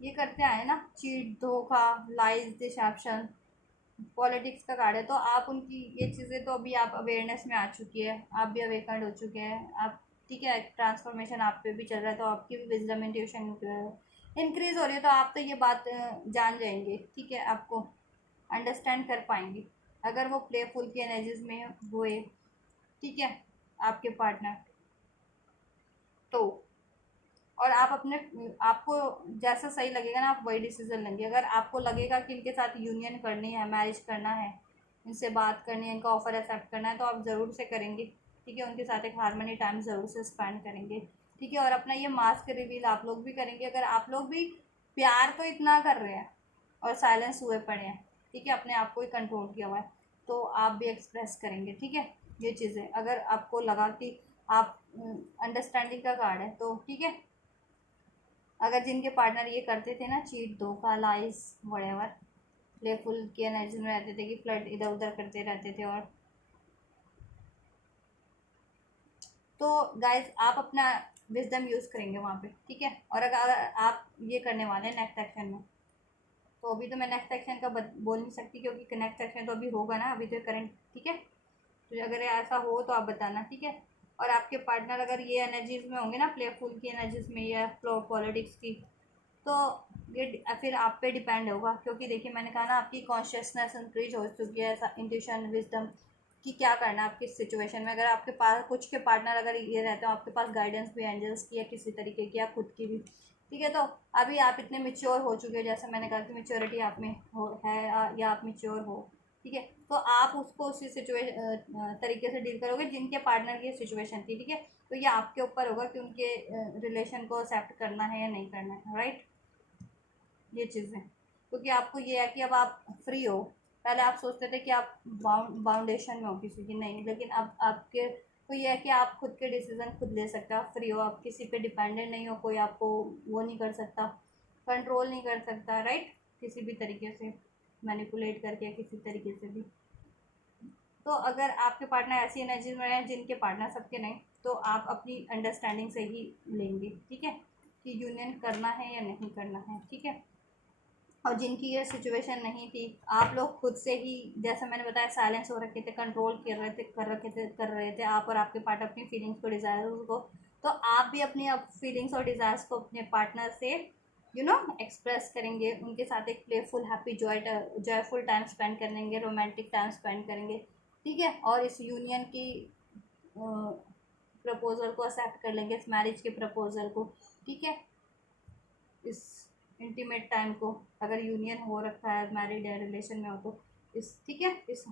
ये करते आए ना, चीट, धोखा, लाइज, डिसेप्शन, पॉलिटिक्स का कार्ड है, तो आप उनकी ये चीज़ें तो अभी आप अवेयरनेस में आ चुकी है, आप भी अवेकंड हो चुके हैं आप, ठीक है, ट्रांसफॉर्मेशन आप पे भी चल रहा है, तो आपकी भी विजडम इंट्यूशन इंक्रीज हो रही है, तो आप तो ये बात जान जाएंगे, ठीक है, आपको अंडरस्टैंड कर पाएंगे अगर वो प्लेफुल की एनर्जीज में हुए, ठीक है, आपके पार्टनर, तो और आप अपने आपको जैसा सही लगेगा ना आप वही डिसीजन लेंगे। अगर आपको लगेगा कि इनके साथ यूनियन करनी है, मैरिज करना है, इनसे बात करनी है, इनका ऑफर एक्सेप्ट करना है, तो आप ज़रूर से करेंगे, ठीक है, उनके साथ एक हारमनी टाइम ज़रूर से स्पेंड करेंगे, ठीक है, और अपना ये मास्क रिवील आप लोग भी करेंगे। अगर आप लोग भी प्यार तो इतना कर रहे हैं और साइलेंस हुए पड़े हैं, ठीक है, अपने आप को ही कंट्रोल किया हुआ है, तो आप भी एक्सप्रेस करेंगे, ठीक है, ये चीज़ें अगर आपको लगा कि आप अंडरस्टैंडिंग का कार्ड है, तो ठीक है, अगर जिनके पार्टनर ये करते थे ना, चीट, धोखा, लाइस, वटेवर, प्लेफुल की एनर्जी में रहते थे कि फ्लर्ट इधर उधर करते रहते थे, और तो गाइस आप अपना विजडम यूज़ करेंगे वहाँ पे, ठीक है, और अगर आप ये करने वाले हैं नेक्स्ट सेक्शन में, तो अभी तो मैं नेक्स्ट सेक्शन का बोल नहीं सकती, क्योंकि नेक्स्ट सेक्शन तो अभी होगा ना, अभी तो करंट, ठीक है, तो अगर ऐसा हो तो आप बताना, ठीक है, और आपके पार्टनर अगर ये एनर्जीज में होंगे ना, प्लेफुल की एनर्जीज में या फ्लो पॉलिटिक्स की, तो ये फिर आप पे डिपेंड होगा, क्योंकि देखिए मैंने कहा ना आपकी कॉन्शियसनेस इंक्रीज हो चुकी है, इंट्यूशन, विजडम कि क्या करना है आपकी सिचुएशन में। अगर आपके पास कुछ के पार्टनर अगर ये रहते हो, आपके पास गाइडेंस भी एंजल्स की या किसी तरीके की या खुद की भी, ठीक है, तो अभी आप इतने मेच्योर हो चुके हैं, जैसे मैंने कहा कि मेच्योरिटी आप में हो है, या आप मेच्योर हो, ठीक है, तो आप उसको उसी सिचुएशन तरीके से डील करोगे जिनके पार्टनर की सिचुएशन थी, ठीक है, तो ये आपके ऊपर होगा कि उनके रिलेशन को एक्सेप्ट करना है या नहीं करना है, राइट, ये चीज़ें, क्योंकि आपको ये है कि अब आप फ्री हो। पहले आप सोचते थे कि आप बाउंडेशन में हो किसी की, नहीं, लेकिन अब आपके को ये है कि आप खुद के डिसीजन खुद ले सकते हो, आप फ्री हो, आप किसी पे डिपेंडेंट नहीं हो, कोई आपको वो नहीं कर सकता, कंट्रोल नहीं कर सकता, राइट, किसी भी तरीके से मैनिपुलेट करके किसी तरीके से भी। तो अगर आपके पार्टनर ऐसी एनर्जी में हैं जिनके पार्टनर सबके नहीं, तो आप अपनी अंडरस्टैंडिंग से ही लेंगे, ठीक है, कि यूनियन करना है या नहीं करना है, ठीक है, और जिनकी ये सिचुएशन नहीं थी, आप लोग खुद से ही, जैसे मैंने बताया, साइलेंस हो रखे थे, कंट्रोल कर रहे थे आप और आपके पार्टनर अपनी फीलिंग्स को, डिज़ायर्स को, तो आप भी अपनी अब फीलिंग्स और डिज़ायर्स को अपने पार्टनर से एक्सप्रेस करेंगे, उनके साथ एक playful, happy, joyful time spend करेंगे, रोमांटिक टाइम स्पेंड करेंगे, ठीक है, और इस यूनियन की प्रपोजल को एक्सेप्ट कर लेंगे, इस मैरिज के प्रपोजल को, ठीक है, इस इंटीमेट टाइम को, अगर यूनियन हो रखा है, मैरिड है, रिलेशन में हो, तो इस, ठीक है, इस,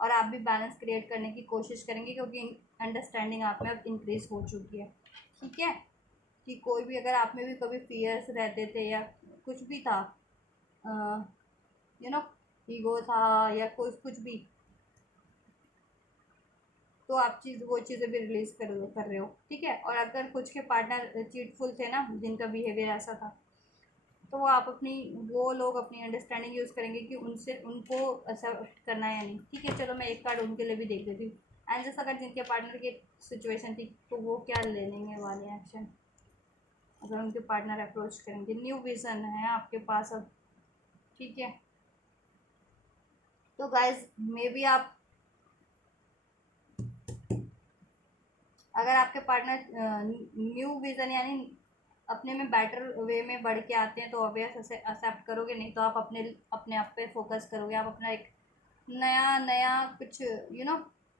और आप भी बैलेंस क्रिएट करने की कोशिश करेंगे, क्योंकि अंडरस्टैंडिंग आप में अब इंक्रीज हो चुकी है, ठीक है, कि कोई भी अगर आप में भी कभी फियर्स रहते थे या कुछ भी था, यू नो ईगो था या कुछ कुछ भी, तो आप वो चीज़ें भी रिलीज़ कर रहे हो, ठीक है। और अगर कुछ के पार्टनर चीटफुल थे ना, जिनका बिहेवियर ऐसा था, तो वो लोग अपनी अंडरस्टैंडिंग यूज़ करेंगे कि उनसे उनको एक्सेप्ट करना है या नहीं, ठीक है। चलो मैं एक कार्ड उनके लिए भी देख देती हूँ। एंड जैसे अगर जिनके पार्टनर की सिचुएशन थी, तो वो क्या ले लेंगे वाले एक्शन अगर उनके पार्टनर अप्रोच करेंगे। न्यू विज़न है आपके पास अब, ठीक है। तो गाइज मे बी आप, अगर आपके पार्टनर न्यू विज़न यानी अपने में बेटर वे में बढ़ के आते हैं, तो ऑब्वियस ऐसे एक्सेप्ट करोगे, नहीं तो आप अपने अपने आप पे फोकस करोगे। आप अपना एक नया नया कुछ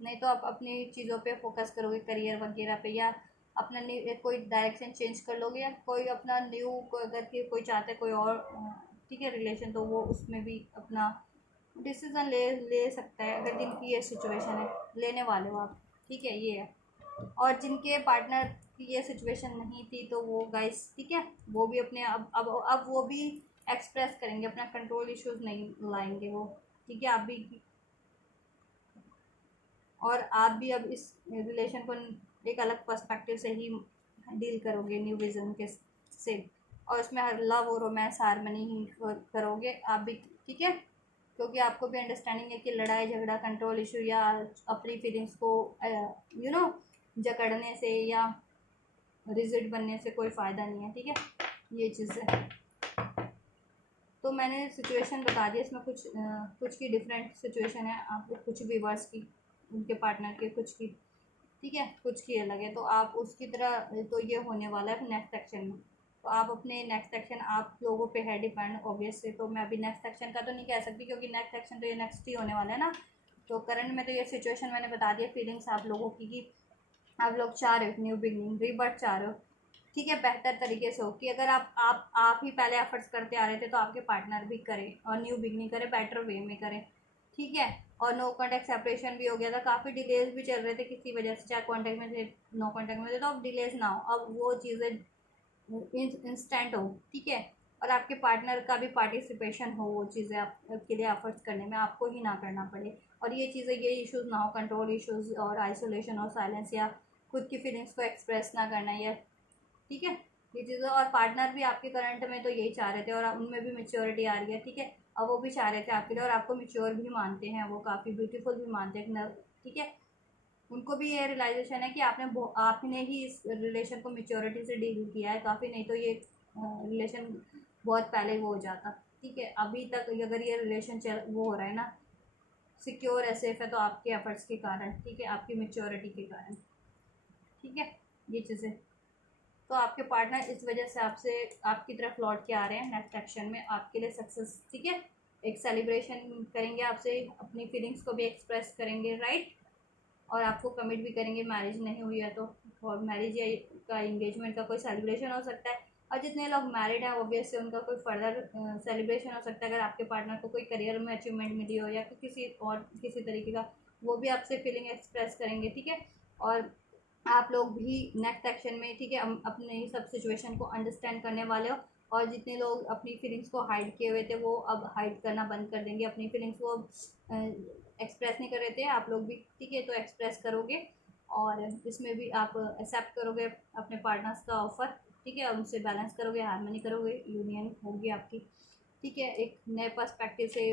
नहीं तो आप अपनी चीज़ों पे फोकस करोगे, करियर वगैरह पे, या अपना कोई डायरेक्शन चेंज कर लोगे, या कोई अपना न्यू अगर के कोई चाहते है कोई और ठीक है रिलेशन, तो वो उसमें भी अपना डिसीज़न ले सकता है। अगर जिनकी ये सिचुएशन है, लेने वाले हो आप, ठीक है, ये है। और जिनके पार्टनर की ये सिचुएशन नहीं थी, तो वो गाइस, ठीक है, वो भी अपने अब वो भी एक्सप्रेस करेंगे, अपना कंट्रोल इश्यूज नहीं लाएंगे वो, ठीक है। आप भी, और आप भी अब इस रिलेशन को एक अलग पर्सपेक्टिव से ही डील करोगे, न्यू विजन के से। और इसमें लव और रोमांस हारमनी ही करोगे आप भी, ठीक है। क्योंकि आपको भी अंडरस्टैंडिंग है कि लड़ाई झगड़ा, कंट्रोल इशू, या अपनी फीलिंग्स को यू नो जकड़ने से या रिजिड बनने से कोई फ़ायदा नहीं है, ठीक है। ये चीज़ है। तो मैंने सिचुएशन बता दी, इसमें कुछ की डिफरेंट सिचुएशन है, आपको कुछ व्यूवर्स की, उनके पार्टनर के कुछ की, ठीक है, कुछ की अलग है। तो आप उसकी तरह, तो ये होने वाला है नेक्स्ट सेक्शन में। तो आप अपने नेक्स्ट सेक्शन आप लोगों पे है डिपेंड ऑब्वियस से। तो मैं अभी नेक्स्ट सेक्शन का तो नहीं कह सकती, क्योंकि नेक्स्ट सेक्शन तो ये नेक्स्ट ही होने वाला है ना। तो करंट में तो ये सिचुएशन मैंने बता दिया, फीलिंग्स आप लोगों की कि आप लोग चाह रहे हो न्यू बिगनिंग, रीबर्थ चाह रहे हो, ठीक है, बेहतर तरीके से हो। कि अगर आप ही पहले एफर्ट्स करते आ रहे थे, तो आपके पार्टनर भी करें और न्यू बिगनिंग करें, बेटर वे में करें, ठीक है। और नो कॉन्टैक्ट सेपरेशन भी हो गया था, काफ़ी डिलेज भी चल रहे थे किसी वजह से, चाहे कॉन्टैक्ट में थे, नो कॉन्टैक्ट में थे, तो अब डिलेज ना हो, अब वो चीज़ें इंस्टेंट हो, ठीक है। और आपके पार्टनर का भी पार्टिसिपेशन हो, वो चीज़ें आपके लिए एफर्ट्स करने में आपको ही ना करना पड़े। और ये चीज़ें, ये इश्यूज़ ना हो, कंट्रोल इश्यूज़ और आइसोलेशन और साइलेंस, या खुद की फीलिंग्स को एक्सप्रेस ना करना, या ठीक है, ये चीज़ें। और पार्टनर भी आपके करंट में तो यही चाह रहे थे, और उनमें भी मेच्योरिटी आ रही है, ठीक है। अब वो भी चाह रहे थे आपके लिए, और आपको मेच्योर भी मानते हैं, वो काफ़ी ब्यूटीफुल भी मानते हैं, ठीक है। उनको भी ये रियलाइजेशन है कि आपने ही इस रिलेशन को मेच्योरिटी से डील किया है काफ़ी, नहीं तो ये रिलेशन बहुत पहले वो हो जाता, ठीक है। अभी तक अगर ये रिलेशन वो हो रहा है ना, सिक्योर है, सेफ है, तो आपके एफर्ट्स के कारण, ठीक है, आपकी मेच्योरिटी के कारण, ठीक है, ये चीज़ें। तो आपके पार्टनर इस वजह से आपसे आपकी तरफ लौट के आ रहे हैं नेक्स्ट एक्शन में आपके लिए सक्सेस, ठीक है। एक सेलिब्रेशन करेंगे आपसे, अपनी फीलिंग्स को भी एक्सप्रेस करेंगे, राइट। और आपको कमिट भी करेंगे, मैरिज नहीं हुई है तो। और मैरिज या का इंगेजमेंट का कोई सेलिब्रेशन हो सकता है। और जितने लोग मैरिड हैं ऑब्वियस से उनका कोई फर्दर सेलिब्रेशन हो सकता है, अगर आपके पार्टनर को कोई करियर में अचीवमेंट मिली हो, या किसी और किसी तरीके का, वो भी आपसे फीलिंग एक्सप्रेस करेंगे, ठीक है। और आप लोग भी नेक्स्ट एक्शन में, ठीक है, हम अपने सब सिचुएशन को अंडरस्टैंड करने वाले हो। और जितने लोग अपनी फीलिंग्स को हाइड किए हुए थे, वो अब हाइड करना बंद कर देंगे, अपनी फीलिंग्स को एक्सप्रेस नहीं कर रहे थे, आप लोग भी, ठीक है, तो एक्सप्रेस करोगे। और इसमें भी आप एक्सेप्ट करोगे अपने पार्टनर्स का ऑफर, ठीक है, उनसे बैलेंस करोगे, हारमोनी करोगे, यूनियन होगी आपकी, ठीक है, एक नए पर्सपेक्टिव से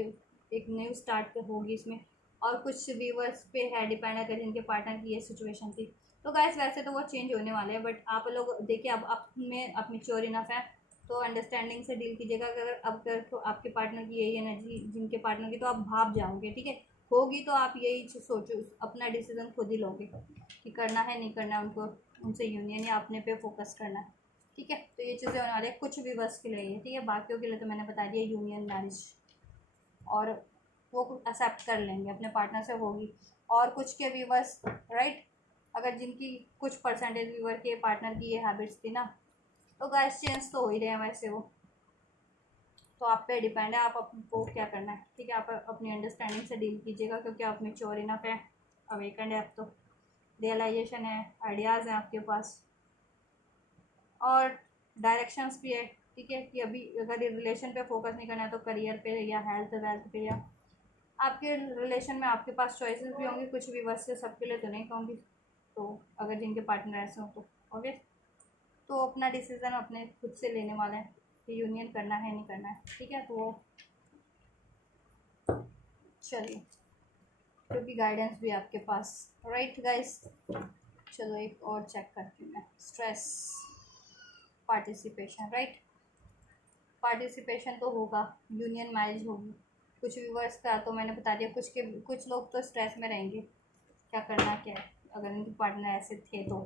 एक न्यू स्टार्ट होगी इसमें। और कुछ व्यूवर्स पे है डिपेंड, अगर जिनके पार्टनर की ये सिचुएशन थी, तो गाइस वैसे तो वो चेंज होने वाले हैं, बट आप लोग देखिए, अब आप में आप मेच्योर इनफ है, तो अंडरस्टैंडिंग से डील कीजिएगा। अगर अब अगर तो आपके पार्टनर की यही एनर्जी जिनके पार्टनर की, तो आप भाप जाओगे, ठीक है, होगी, तो आप यही सोचो, अपना डिसीजन खुद ही लोगे कि करना है नहीं करना है उनको, उनसे यूनियन, या अपने पे फोकस करना है, ठीक है। तो ये चीज़ें होने वाली है कुछ व्यूवर्स के लिए, ठीक है, बाकियों के लिए तो मैंने बता दिया यूनियन, मैरिज, और वो एक्सेप्ट कर लेंगे, अपने पार्टनर से होगी। और कुछ के व्यूवर्स, राइट, अगर जिनकी कुछ परसेंटेज व्यूवर के पार्टनर की ये हैबिट्स थी ना, तो गाइस चेंज तो हो ही रहे हैं वैसे वो, तो आप पे डिपेंड है, आप आपको क्या करना है, ठीक है। आप अपनी अंडरस्टैंडिंग से डील कीजिएगा, क्योंकि आप मेच्योर इनफ है, अवेकंड है, अब तो रियलाइजेशन है, आइडियाज़ हैं आपके पास, और डायरेक्शंस भी है, ठीक है। कि अभी अगर रिलेशन पे फोकस नहीं करना है, तो करियर पे, या हेल्थ वेल्थ पे, या आपके रिलेशन में आपके पास चॉइसेस भी होंगी, कुछ भी बस से सबके लिए तो नहीं कहूँगी, तो अगर जिनके पार्टनर ऐसे हो तो ओके, तो अपना डिसीज़न अपने खुद से लेने वाले हैं कि यूनियन करना है नहीं करना है, ठीक है। तो वो चलिए, क्योंकि गाइडेंस भी आपके पास, राइट गाइस। चलो एक और चेक करती हूँ मैं, स्ट्रेस, पार्टिसिपेशन, राइट। पार्टिसिपेशन तो होगा, यूनियन मैरिज होगी, कुछ व्यूवर्स का तो मैंने बता दिया, कुछ लोग तो स्ट्रेस में रहेंगे, क्या करना क्या है अगर उनके पार्टनर ऐसे थे तो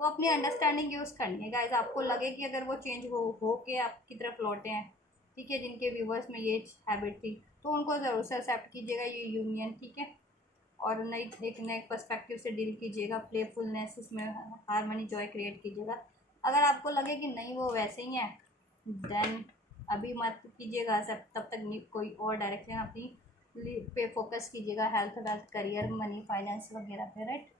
अपनी अंडरस्टैंडिंग यूज़ करनी है गाइज। आपको लगे कि अगर वो चेंज हो के आपकी तरफ लौटे हैं, ठीक है, जिनके व्यूवर्स में ये हैबिट थी, तो उनको ज़रूर से एक्सेप्ट कीजिएगा ये यूनियन, ठीक है, और एक नए पर्सपेक्टिव से डील कीजिएगा, प्लेफुलनेस, इसमें हारमनी, जॉय क्रिएट कीजिएगा। अगर आपको लगे कि नहीं वो वैसे ही हैं, देन अभी मत कीजिएगा सब, तब तक नहीं, कोई और डायरेक्शन अपनी पे फोकस कीजिएगा, health wealth career money finance वगैरह पे, राइट।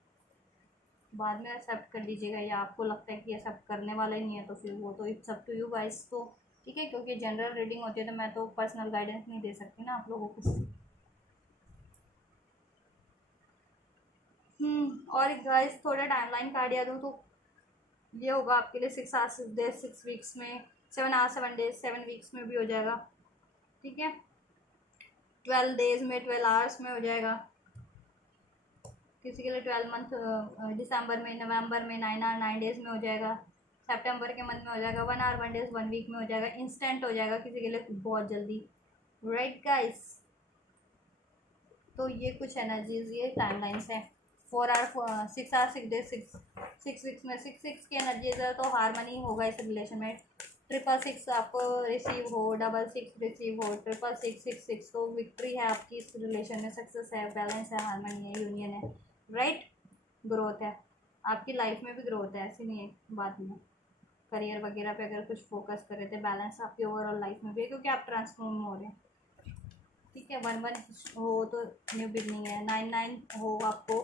बाद में एक्सेप्ट कर लीजिएगा, या आपको लगता है कि ये सब करने वाला ही नहीं है तो फिर वो तो it's up to you guys, तो ठीक है, क्योंकि जनरल रीडिंग होती है तो मैं तो पर्सनल गाइडेंस नहीं दे सकती ना आप लोगों को। और गाइस थोड़ा टाइमलाइन का आइडिया दूँ तो ये होगा आपके लिए 6 आवर्स 6 डेज 6 वीक्स में, 7 आवर्स 7 डेज 7 वीक्स में भी हो जाएगा, ठीक है। 12 डेज में 12 आवर्स में हो जाएगा, किसी के लिए 12 मंथ दिसंबर में, नवंबर में 9 आवर 9 डेज में हो जाएगा, सितंबर के मंथ में हो जाएगा 1 आवर 1 डेज 1 वीक में हो जाएगा, इंस्टेंट हो जाएगा किसी के लिए बहुत जल्दी, राइट गाइस। तो ये कुछ एनर्जीज, ये टाइमलाइंस है। 4 आवर 6 आवर 6 डेज 6 वीक्स में 6 की एनर्जीज है, तो हारमनी होगा इस रिलेशन में। 666 आपको रिसीव हो, 66 रिसीव हो, 666 तो विक्ट्री है आपकी इस रिलेशन में, सक्सेस है, बैलेंस है, हारमनी है, यूनियन है, राइट। ग्रोथ है, आपकी लाइफ में भी ग्रोथ है, ऐसी नहीं है बात में। करियर वगैरह पे अगर कुछ फोकस कर रहे थे, बैलेंस आपकी ओवरऑल लाइफ में भी है, क्योंकि आप ट्रांसफॉर्म हो रहे हैं, ठीक है। 1 1 हो तो न्यू बिगनिंग है, 9 9 हो आपको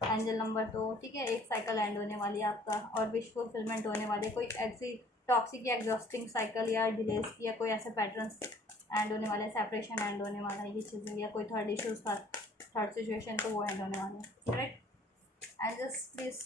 एंजल नंबर, तो ठीक है, एक साइकिल एंड होने वाली है आपका, और विश फुलफिलमेंट होने वाली है, कोई ऐसी टॉक्सिक या एग्जॉस्टिंग साइकिल या डिलेज या कोई ऐसे पैटर्न्स एंड होने वाले, सेपरेशन एंड होने वाला है, ये चीज़ें, या कोई थर्ड इशूज था, थर्ड सिचुएशन, तो वो एंड होने वाले हैं, right. And just please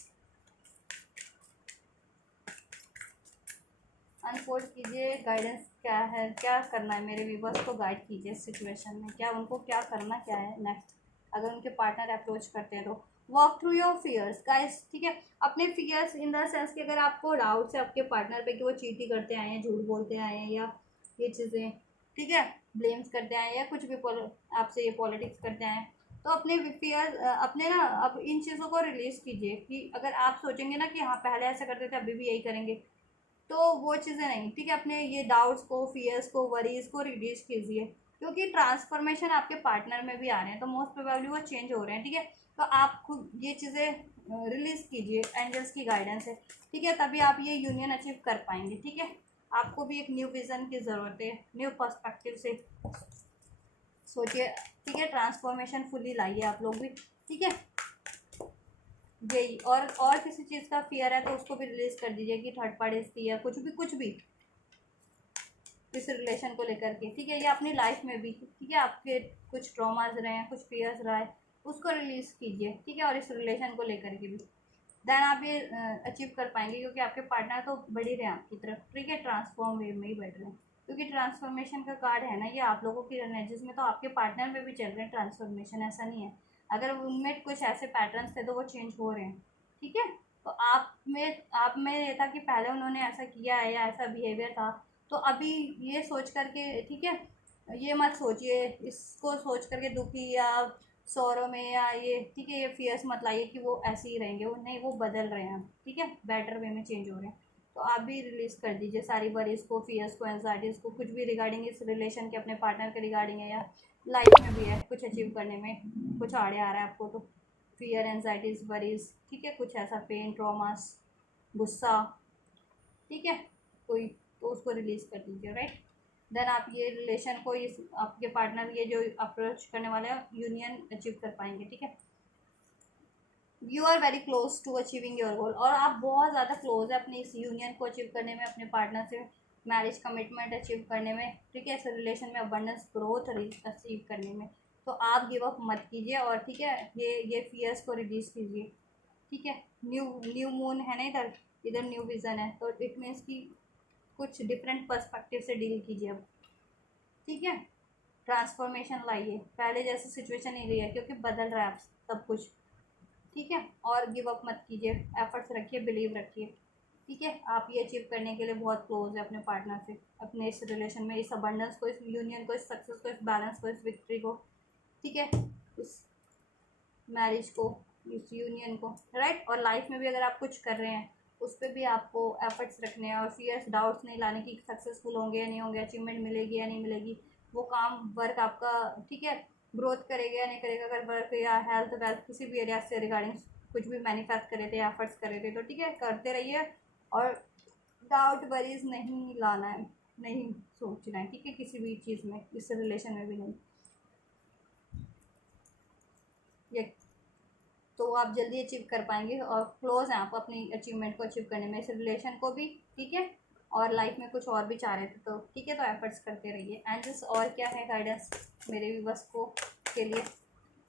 unfold कीजिए, गाइडेंस क्या है, क्या करना है, मेरे व्यूवर्स को गाइड कीजिए इस सिचुएशन में, क्या उनको क्या करना क्या है नेक्स्ट, अगर उनके पार्टनर अप्रोच करते हैं तो। Walk through your fears guys, ठीक है, अपने फियर्स इन द सेंस कि अगर आपको डाउट्स है आपके पार्टनर पे कि वो चीटी करते आए हैं, झूठ बोलते आए हैं, या ये चीज़ें, ठीक है, ब्लेम्स करते आए हैं, या कुछ भी आपसे ये पॉलिटिक्स करते आए हैं, तो अपने फियर, अपने ना, अब इन चीज़ों को रिलीज़ कीजिए, कि अगर आप सोचेंगे ना कि हाँ पहले ऐसा करते थे अभी भी यही करेंगे, तो वो चीज़ें नहीं, ठीक है। अपने ये डाउट्स को, फियर्स को, वरीज को रिड्यूस कीजिए, क्योंकि ट्रांसफॉर्मेशन आपके पार्टनर में भी आ रहे हैं, तो मोस्ट प्रोबेबली वो चेंज हो रहे हैं, ठीक है। तो आप खुद ये चीज़ें रिलीज कीजिए, एंजल्स की गाइडेंस है, ठीक है, तभी आप ये यूनियन अचीव कर पाएंगे, ठीक है। आपको भी एक न्यू विज़न की ज़रूरत है, न्यू पर्सपेक्टिव से सोचिए, ठीक है, ट्रांसफॉर्मेशन फुली लाइए आप लोग भी, ठीक है। यही, और किसी चीज़ का फियर है तो उसको भी रिलीज कर दीजिए, कि थर्ड पार्टीज की या कुछ भी इस रिलेशन को लेकर के, ठीक है, या अपनी लाइफ में भी, ठीक है, आपके कुछ ट्रॉमाज रहे हैं, कुछ फियर्स रहा है, उसको रिलीज कीजिए, ठीक है, और इस रिलेशन को लेकर के भी, देन आप ये अचीव कर पाएंगे, क्योंकि आपके पार्टनर तो बढ़ ही रहे हैं आपकी तरफ, ठीक है, ट्रांसफॉर्म वे में ही बढ़ रहे हैं, क्योंकि ट्रांसफॉर्मेशन का कार्ड है ना ये आप लोगों की एनर्जीज में, तो आपके पार्टनर में भी चल रहे हैं ट्रांसफॉर्मेशन, ऐसा नहीं है। अगर उनमें कुछ ऐसे पैटर्न्स थे तो वो चेंज हो रहे हैं, ठीक है। तो आप में ये था कि पहले उन्होंने ऐसा किया है या ऐसा बिहेवियर था, तो अभी ये सोच करके, ठीक है, ये मत सोचिए, इसको सोच करके दुखी या सौरों में या ये, ठीक है, ये फियर्स मत लाइए कि वो ऐसे ही रहेंगे, वो नहीं, वो बदल रहे हैं, ठीक है, बेटर वे में चेंज हो रहे हैं, तो आप भी रिलीज कर दीजिए सारी वरीज को, फियर्स को, एंजाइटीज़ को, कुछ भी रिगार्डिंग इस रिलेशन के, अपने पार्टनर के रिगार्डिंग है, या लाइफ में भी है, कुछ अचीव करने में कुछ आड़े आ रहा है आपको, तो फियर, एंजाइटीज़, वरीज, ठीक है, कुछ ऐसा पेन, ट्रॉमास, गुस्सा, ठीक है, कोई, तो उसको रिलीज कर दीजिए, राइट। देन आप ये रिलेशन को, इस आपके पार्टनर ये जो अप्रोच करने वाले हैं, यूनियन अचीव कर पाएंगे, ठीक है। You are very close to achieving your goal, और आप बहुत ज़्यादा क्लोज है अपनी इस यूनियन को अचीव करने में, अपने पार्टनर से मैरिज कमिटमेंट अचीव करने में, ठीक है, इस रिलेशन में अबंडेंस ग्रोथ अचीव करने में, तो आप गिव अप मत कीजिए, और ठीक है ये फियर्स को रिड्यूस कीजिए। ठीक है, न्यू न्यू मून है ना, इधर इधर न्यू विज़न है, तो इट मीन्स कि कुछ डिफरेंट पर्सपेक्टिव से डील कीजिए अब। ठीक है, ट्रांसफॉर्मेशन लाइए, पहले जैसे सिचुएशन नहीं रही है, क्योंकि बदल रहा है अब सब कुछ। ठीक है, और गिव अप मत कीजिए, एफर्ट्स रखिए, बिलीव रखिए। ठीक है, आप ये अचीव करने के लिए बहुत क्लोज है अपने पार्टनर से, अपने इस रिलेशन में, इस अबंडेंस को, इस यूनियन को, इस सक्सेस को, इस बैलेंस को, इस विक्ट्री को। ठीक है, इस मैरिज को, इस यूनियन को, राइट। और लाइफ में भी अगर आप कुछ कर रहे हैं उस पर भी आपको एफर्ट्स रखने हैं, और फियर्स डाउट्स नहीं लाने की सक्सेसफुल होंगे या नहीं होंगे, अचीवमेंट मिलेगी या नहीं मिलेगी, वो काम वर्क आपका, ठीक है, ग्रोथ करेगा या नहीं करेगा। अगर वर्क या हेल्थ वेल्थ किसी भी एरिया से रिगार्डिंग कुछ भी मैनिफेस्ट करे थे, एफर्ट्स करे थे, तो ठीक है करते रहिए, और डाउट वरीज नहीं लाना है, नहीं सोचना है। ठीक है, किसी भी चीज़ में, इस रिलेशन में भी नहीं। ये तो आप जल्दी अचीव कर पाएंगे, और क्लोज हैं आप अपनी अचीवमेंट को अचीव करने में, इस रिलेशन को भी। ठीक है, और लाइफ में कुछ और भी चाह रहे थे, तो ठीक है, तो एफर्ट्स करते रहिए। एंजल्स और क्या है गाइडेंस मेरे व्यूअर्स को के लिए,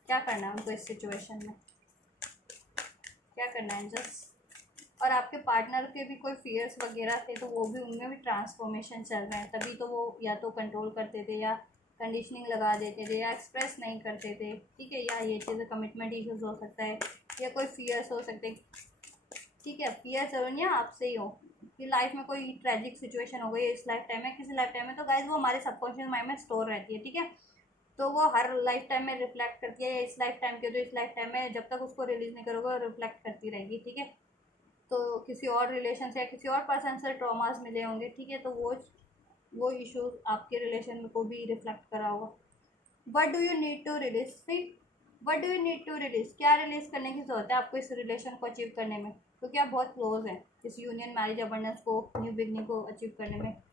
क्या करना है उनको इस सिचुएशन में, क्या करना है एंजल्स। और आपके पार्टनर के भी कोई फियर्स वगैरह थे, तो वो भी, उनमें भी ट्रांसफॉर्मेशन चल रहा है, तभी तो वो या तो कंट्रोल करते थे, या कंडीशनिंग लगा देते थे, या एक्सप्रेस नहीं करते थे। ठीक है, या ये चीज़ें कमिटमेंट इश्यूज हो सकता है, या कोई फियर्स हो सकते हैं। ठीक है, फियर जरूर नहीं आपसे ही हो, कि लाइफ में कोई ट्रेजिक सिचुएशन हो गई इस लाइफ टाइम में, किसी लाइफ टाइम में, तो गाइज वो हमारे सबकॉन्शियस माइंड में स्टोर रहती है। ठीक है, तो वो हर लाइफ टाइम में रिफ्लेक्ट करती है, इस लाइफ टाइम के तो इस लाइफ टाइम में, जब तक उसको रिलीज नहीं करोगे रिफ्लेक्ट करती रहेगी। ठीक है, तो किसी और रिलेशन से या किसी और पर्सन से ट्रॉमास मिले होंगे। ठीक है, तो वो इशू आपके रिलेशन को भी रिफ्लेक्ट करा होगा। What do you need to release, what do you need to release, क्या रिलीज करने की जरूरत है आपको इस रिलेशन को अचीव करने में, क्योंकि आप बहुत क्लोज हैं इस यूनियन, मैरिज, अबंडेंस को, न्यू बिगनिंग को अचीव करने में।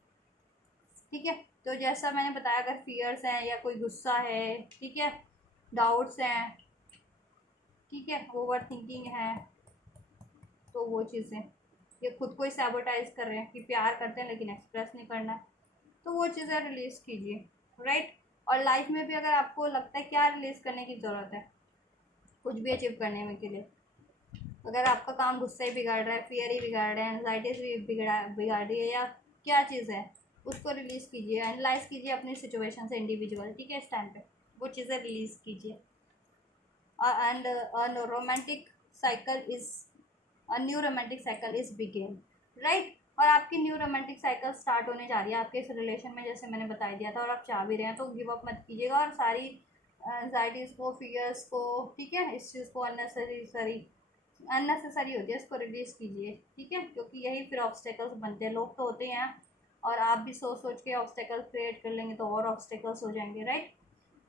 ठीक है, तो जैसा मैंने बताया, अगर फियर्स हैं या कोई गुस्सा है, ठीक है, डाउट्स हैं, ठीक है, ओवर थिंकिंग है, तो वो चीज़ें, ये खुद को ही सैबोटाइज कर रहे हैं कि प्यार करते हैं लेकिन एक्सप्रेस नहीं करना है, तो वो चीज़ें रिलीज़ कीजिए, राइट। और लाइफ में भी अगर आपको लगता है क्या रिलीज़ करने की ज़रूरत है कुछ भी अचीव करने में के लिए, अगर आपका काम गुस्सा ही बिगाड़ रहा है, फियर ही बिगाड़ रहा है, एनजाइटीज भी बिगाड़ रही है, या क्या चीज़ है, उसको रिलीज़ कीजिए, एनालाइज कीजिए अपनी सिचुएशन से इंडिविजुअल। ठीक है, इस टाइम पे वो चीज़ें रिलीज़ कीजिए। And romantic cycle is, new romantic cycle is begin, right. और आपकी न्यू रोमांटिक साइकिल स्टार्ट होने जा रही है आपके इस रिलेशन में, जैसे मैंने बता दिया था, और आप चाह भी रहे हैं, तो गिव अप मत कीजिएगा, और सारी एंजाइटीज़ को, फियर्स को, ठीक है, इस चीज़ को अननेसेसरी होती है, इसको रिड्यूस कीजिए। ठीक है, क्योंकि यही फिर ऑब्स्टेकल्स बनते हैं, लोग तो होते हैं, और आप भी सोच सोच के ऑब्स्टेकल क्रिएट कर लेंगे तो और ऑब्स्टेकल्स हो जाएंगे, राइट।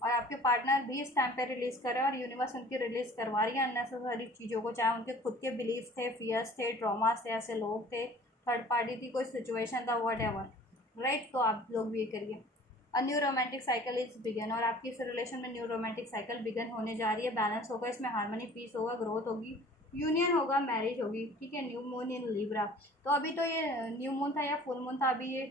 और आपके पार्टनर भी इस टाइम पे रिलीज़ कर रहे हैं, और यूनिवर्स उनकी रिलीज़ करवा रही है अननेसेसरी चीज़ों को, चाहे उनके खुद के बिलीफ थे, फियर्स थे, ट्रॉमास थे, ऐसे लोग थे, थर्ड पार्टी थी, कोई सिचुएशन था, वट एवर, राइट। तो आप लोग भी ये करिए। A new romantic cycle is begin, और आपकी इस रिलेशन में न्यू रोमांटिक साइकिल बिगन होने जा रही है, बैलेंस होगा इसमें, हार्मनी, पीस होगा, ग्रोथ होगी, यूनियन होगा, मैरिज होगी। ठीक है, न्यू मून इन लिब्रा, तो अभी तो ये न्यू मून था या फुल मून था, अभी ये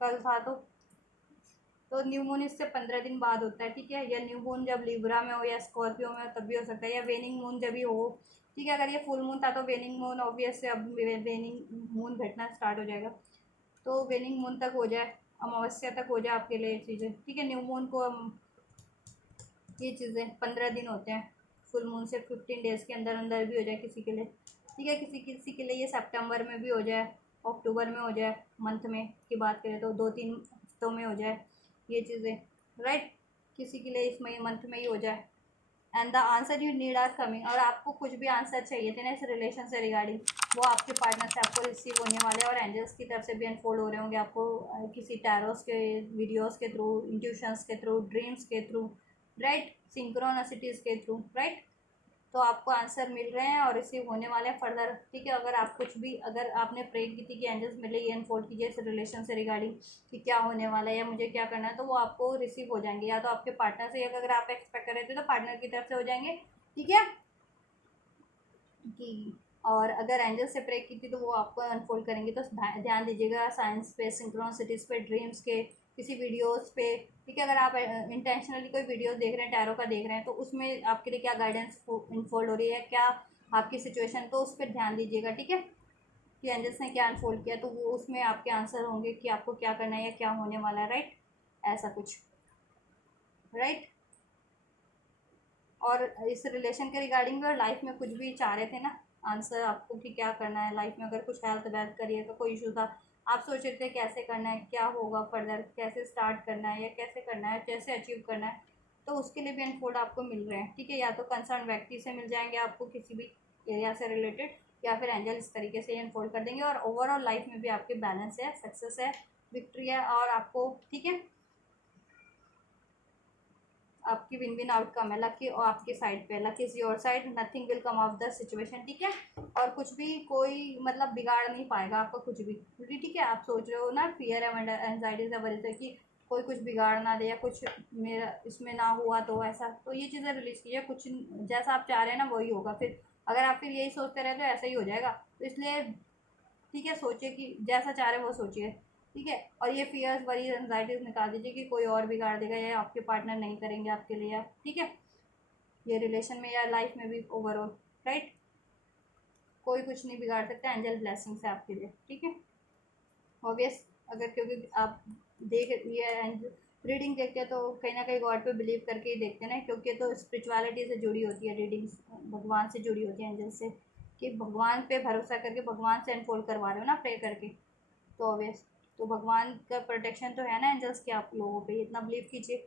कल था, तो न्यू मून इससे 15 दिन बाद होता है। ठीक है, या न्यू मून जब लिब्रा में हो या स्कॉर्पियो में हो तब भी हो सकता है, या वेनिंग मून जब भी हो। ठीक है, अगर ये फुल मून था तो वेनिंग मून ऑब्वियस से अब वेनिंग मून घटना स्टार्ट हो जाएगा, तो वेनिंग मून तक हो जाए, अमावस्या तक हो जाए आपके लिए ये चीज़ें। ठीक है, न्यू मून को ये चीज़ें 15 दिन होते हैं, फुल मून से 15 डेज़ के अंदर अंदर भी हो जाए किसी के लिए। ठीक है, किसी किसी के लिए ये सितंबर में भी हो जाए, अक्टूबर में हो जाए, मंथ में की बात करें तो 2-3 हफ्तों में हो जाए ये चीज़ें, राइट। किसी के लिए इस मई मंथ में ही हो जाए। And the answer you need are coming, और आपको कुछ भी आंसर चाहिए थे ना इस रिलेशन से रिगार्डिंग, वो आपके पार्टनर से आपको रिसीव होने वाले हैं, और एंजल्स की तरफ से भी अनफोल्ड हो रहे होंगे आपको, किसी टैरोस के वीडियोस के थ्रू, इंट्यूशंस के थ्रू, ड्रीम्स के थ्रू, राइट, सिंक्रोनसिटीज़ के थ्रू, राइट। तो आपको आंसर मिल रहे हैं और रिसीव होने वाले हैं फर्दर। ठीक है, अगर आप कुछ भी, अगर आपने प्रे की थी कि एंजल्स मिले, ये अनफोल्ड कीजिए इस रिलेशन से रिगार्डिंग कि क्या होने वाला है या मुझे क्या करना है, तो वो आपको रिसीव हो जाएंगे, या तो आपके पार्टनर से, या अगर आप एक्सपेक्ट कर रहे थे तो पार्टनर की तरफ से हो जाएंगे। ठीक है, कि और अगर एंजल से प्रे की थी तो वो आपको अनफोल्ड करेंगे, तो ध्यान दीजिएगा साइंस पे, सिंक्रोनिसिटीज़ पे, ड्रीम्स के, किसी वीडियोस पे, ठीक है। अगर आप इंटेंशनली कोई वीडियोस देख रहे हैं, टैरो का देख रहे हैं, तो उसमें आपके लिए क्या गाइडेंस इनफोल्ड हो रही है, क्या आपकी सिचुएशन, तो उस पर ध्यान दीजिएगा, ठीक है, कि एंजल्स ने क्या अनफोल्ड किया, तो वो उसमें आपके आंसर होंगे कि आपको क्या करना है या क्या होने वाला है, राइट, ऐसा कुछ, राइट। और इस रिलेशन के रिगार्डिंग भी और लाइफ में कुछ भी चाह रहे थे ना आंसर आपको कि क्या करना है लाइफ में, अगर कुछ हेल्थ वेल्थ करिए तो कोई इशू था, आप सोच रहे थे कैसे करना है, क्या होगा फर्दर, कैसे स्टार्ट करना है या कैसे करना है, कैसे अचीव करना है, तो उसके लिए भी अनफोल्ड आपको मिल रहे हैं, ठीक है। या तो कंसर्न व्यक्ति से मिल जाएंगे आपको किसी भी एरिया से रिलेटेड, या फिर एंजल इस तरीके से अनफोल्ड कर देंगे, और ओवरऑल लाइफ में भी आपके बैलेंस है, सक्सेस है, विक्ट्री है, और आपको, ठीक है, आपकी विन विन आउटकम है, लकी और आपके साइड पे, lucky is your side, nothing will come of the situation, ठीक है। और कुछ भी कोई मतलब बिगाड़ नहीं पाएगा आपका कुछ भी, ठीक है। आप सोच रहे हो ना, फियर है, एंजाइटी से वजह से कि कोई कुछ बिगाड़ ना दे या कुछ मेरा इसमें ना हुआ तो ऐसा, तो ये चीज़ें रिलीज कीजिए, कुछ जैसा आप चाह रहे हैं ना वही होगा, फिर अगर आप फिर यही सोचते रहे तो ऐसा ही हो जाएगा, तो इसलिए ठीक है, सोचिए कि जैसा चाह रहे हैं वो सोचिए, ठीक है। और ये फियर्स वरीज एंजाइटीज निकाल दीजिए कि कोई और बिगाड़ देगा या आपके पार्टनर नहीं करेंगे आपके लिए, ठीक है, ये रिलेशन में या लाइफ में भी ओवरऑल, राइट, कोई कुछ नहीं बिगाड़ सकता, एंजल ब्लेसिंग्स है आपके लिए, ठीक है, ऑब्वियस। अगर क्योंकि आप देख ये रीडिंग देखते हैं तो कहीं ना कहीं गॉड पे बिलीव करके ही देखते हैं ना, क्योंकि तो स्पिरिचुअलिटी से जुड़ी होती है रीडिंग्स, भगवान से जुड़ी होती है एंजल से, कि भगवान पे भरोसा करके भगवान से अनफोल्ड करवा रहे हो ना प्रे करके, तो ऑब्वियस, तो भगवान का प्रोटेक्शन तो है ना एंजल्स के आप लोगों पे, इतना बिलीव कीजिए।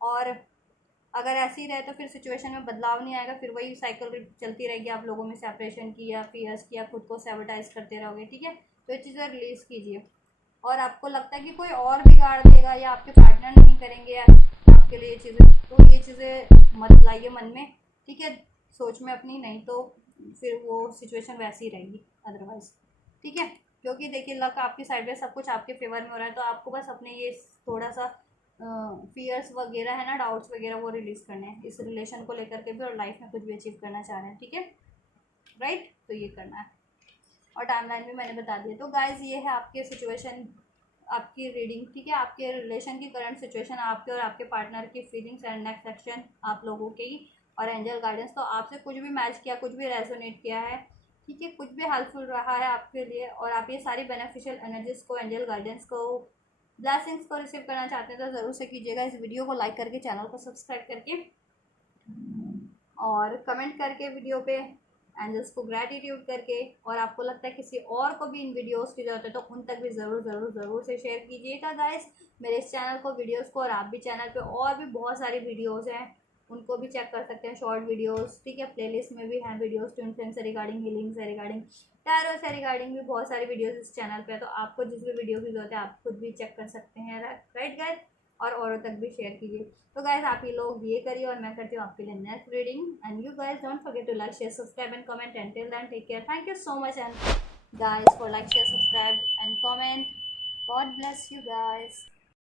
और अगर ऐसे ही रहे तो फिर सिचुएशन में बदलाव नहीं आएगा, फिर वही साइकिल चलती रहेगी आप लोगों में, सेपरेशन की या फियर्स की, या खुद को सेबोटाइज करते रहोगे, ठीक है। तो ये चीज़ें रिलीज़ कीजिए। और आपको लगता है कि कोई और बिगाड़ देगा या आपके पार्टनर नहीं करेंगे या आपके लिए ये चीज़ें, तो ये चीज़ें मत लाइए मन में, ठीक है, सोच में अपनी, नहीं तो फिर वो सिचुएशन वैसी ही रहेगी अदरवाइज, ठीक है। क्योंकि देखिए लक आपकी साइड में, सब कुछ आपके फेवर में हो रहा है, तो आपको बस अपने ये थोड़ा सा फियर्स वगैरह है ना, डाउट्स वगैरह, वो रिलीज़ करने हैं इस रिलेशन को लेकर के भी, और लाइफ में कुछ भी अचीव करना चाह रहे हैं, ठीक है, राइट, तो ये करना है। और टाइमलाइन भी मैंने बता दिया। तो गाइज ये है आपके सिचुएशन, आपकी रीडिंग, ठीक है, आपके रिलेशन की करंट सिचुएशन, आपके और आपके पार्टनर की फीलिंग्स एंड नेक्स्ट एक्शन आप लोगों के ही, और एंजल गाइडेंस, तो आपसे कुछ भी मैच किया, कुछ भी रेजोनेट किया है, ठीक है, कुछ भी हेल्पफुल रहा है आपके लिए, और आप ये सारी बेनिफिशियल एनर्जीज को, एंजल गाइडेंस को, ब्लेसिंग्स को रिसीव करना चाहते हैं, तो ज़रूर से कीजिएगा, इस वीडियो को लाइक करके, चैनल को सब्सक्राइब करके, और कमेंट करके वीडियो पे एंजल्स को ग्रैटिट्यूड करके, और आपको लगता है किसी और को भी इन वीडियोस की ज़रूरत है तो उन तक भी ज़रूर ज़रूर ज़रूर से शेयर कीजिएगा गाइस, मेरे इस चैनल को, वीडियोस को। और आप भी चैनल पे और भी बहुत सारी वीडियोस हैं, उनको भी चेक कर सकते हैं, शॉर्ट वीडियोस, ठीक है, प्लेलिस्ट में भी हैं वीडियोस, ट्विन फ्लेम से रिगार्डिंग, हीलिंग से रिगार्डिंग, टैरो से रिगार्डिंग भी बहुत सारी वीडियोस इस चैनल पे है, तो आपको जिस भी वीडियो की ज़रूरत है आप खुद भी चेक कर सकते हैं, राइट गाइस, और औरों तक भी शेयर कीजिए। तो गाइज आप ये लोग ये करिए, और मैं करती हूँ आपके लिए next reading, and you guys don't forget to like, share, subscribe and comment, and till then take care, thank you so much and guys for like, share, subscribe and comment. God bless you guys.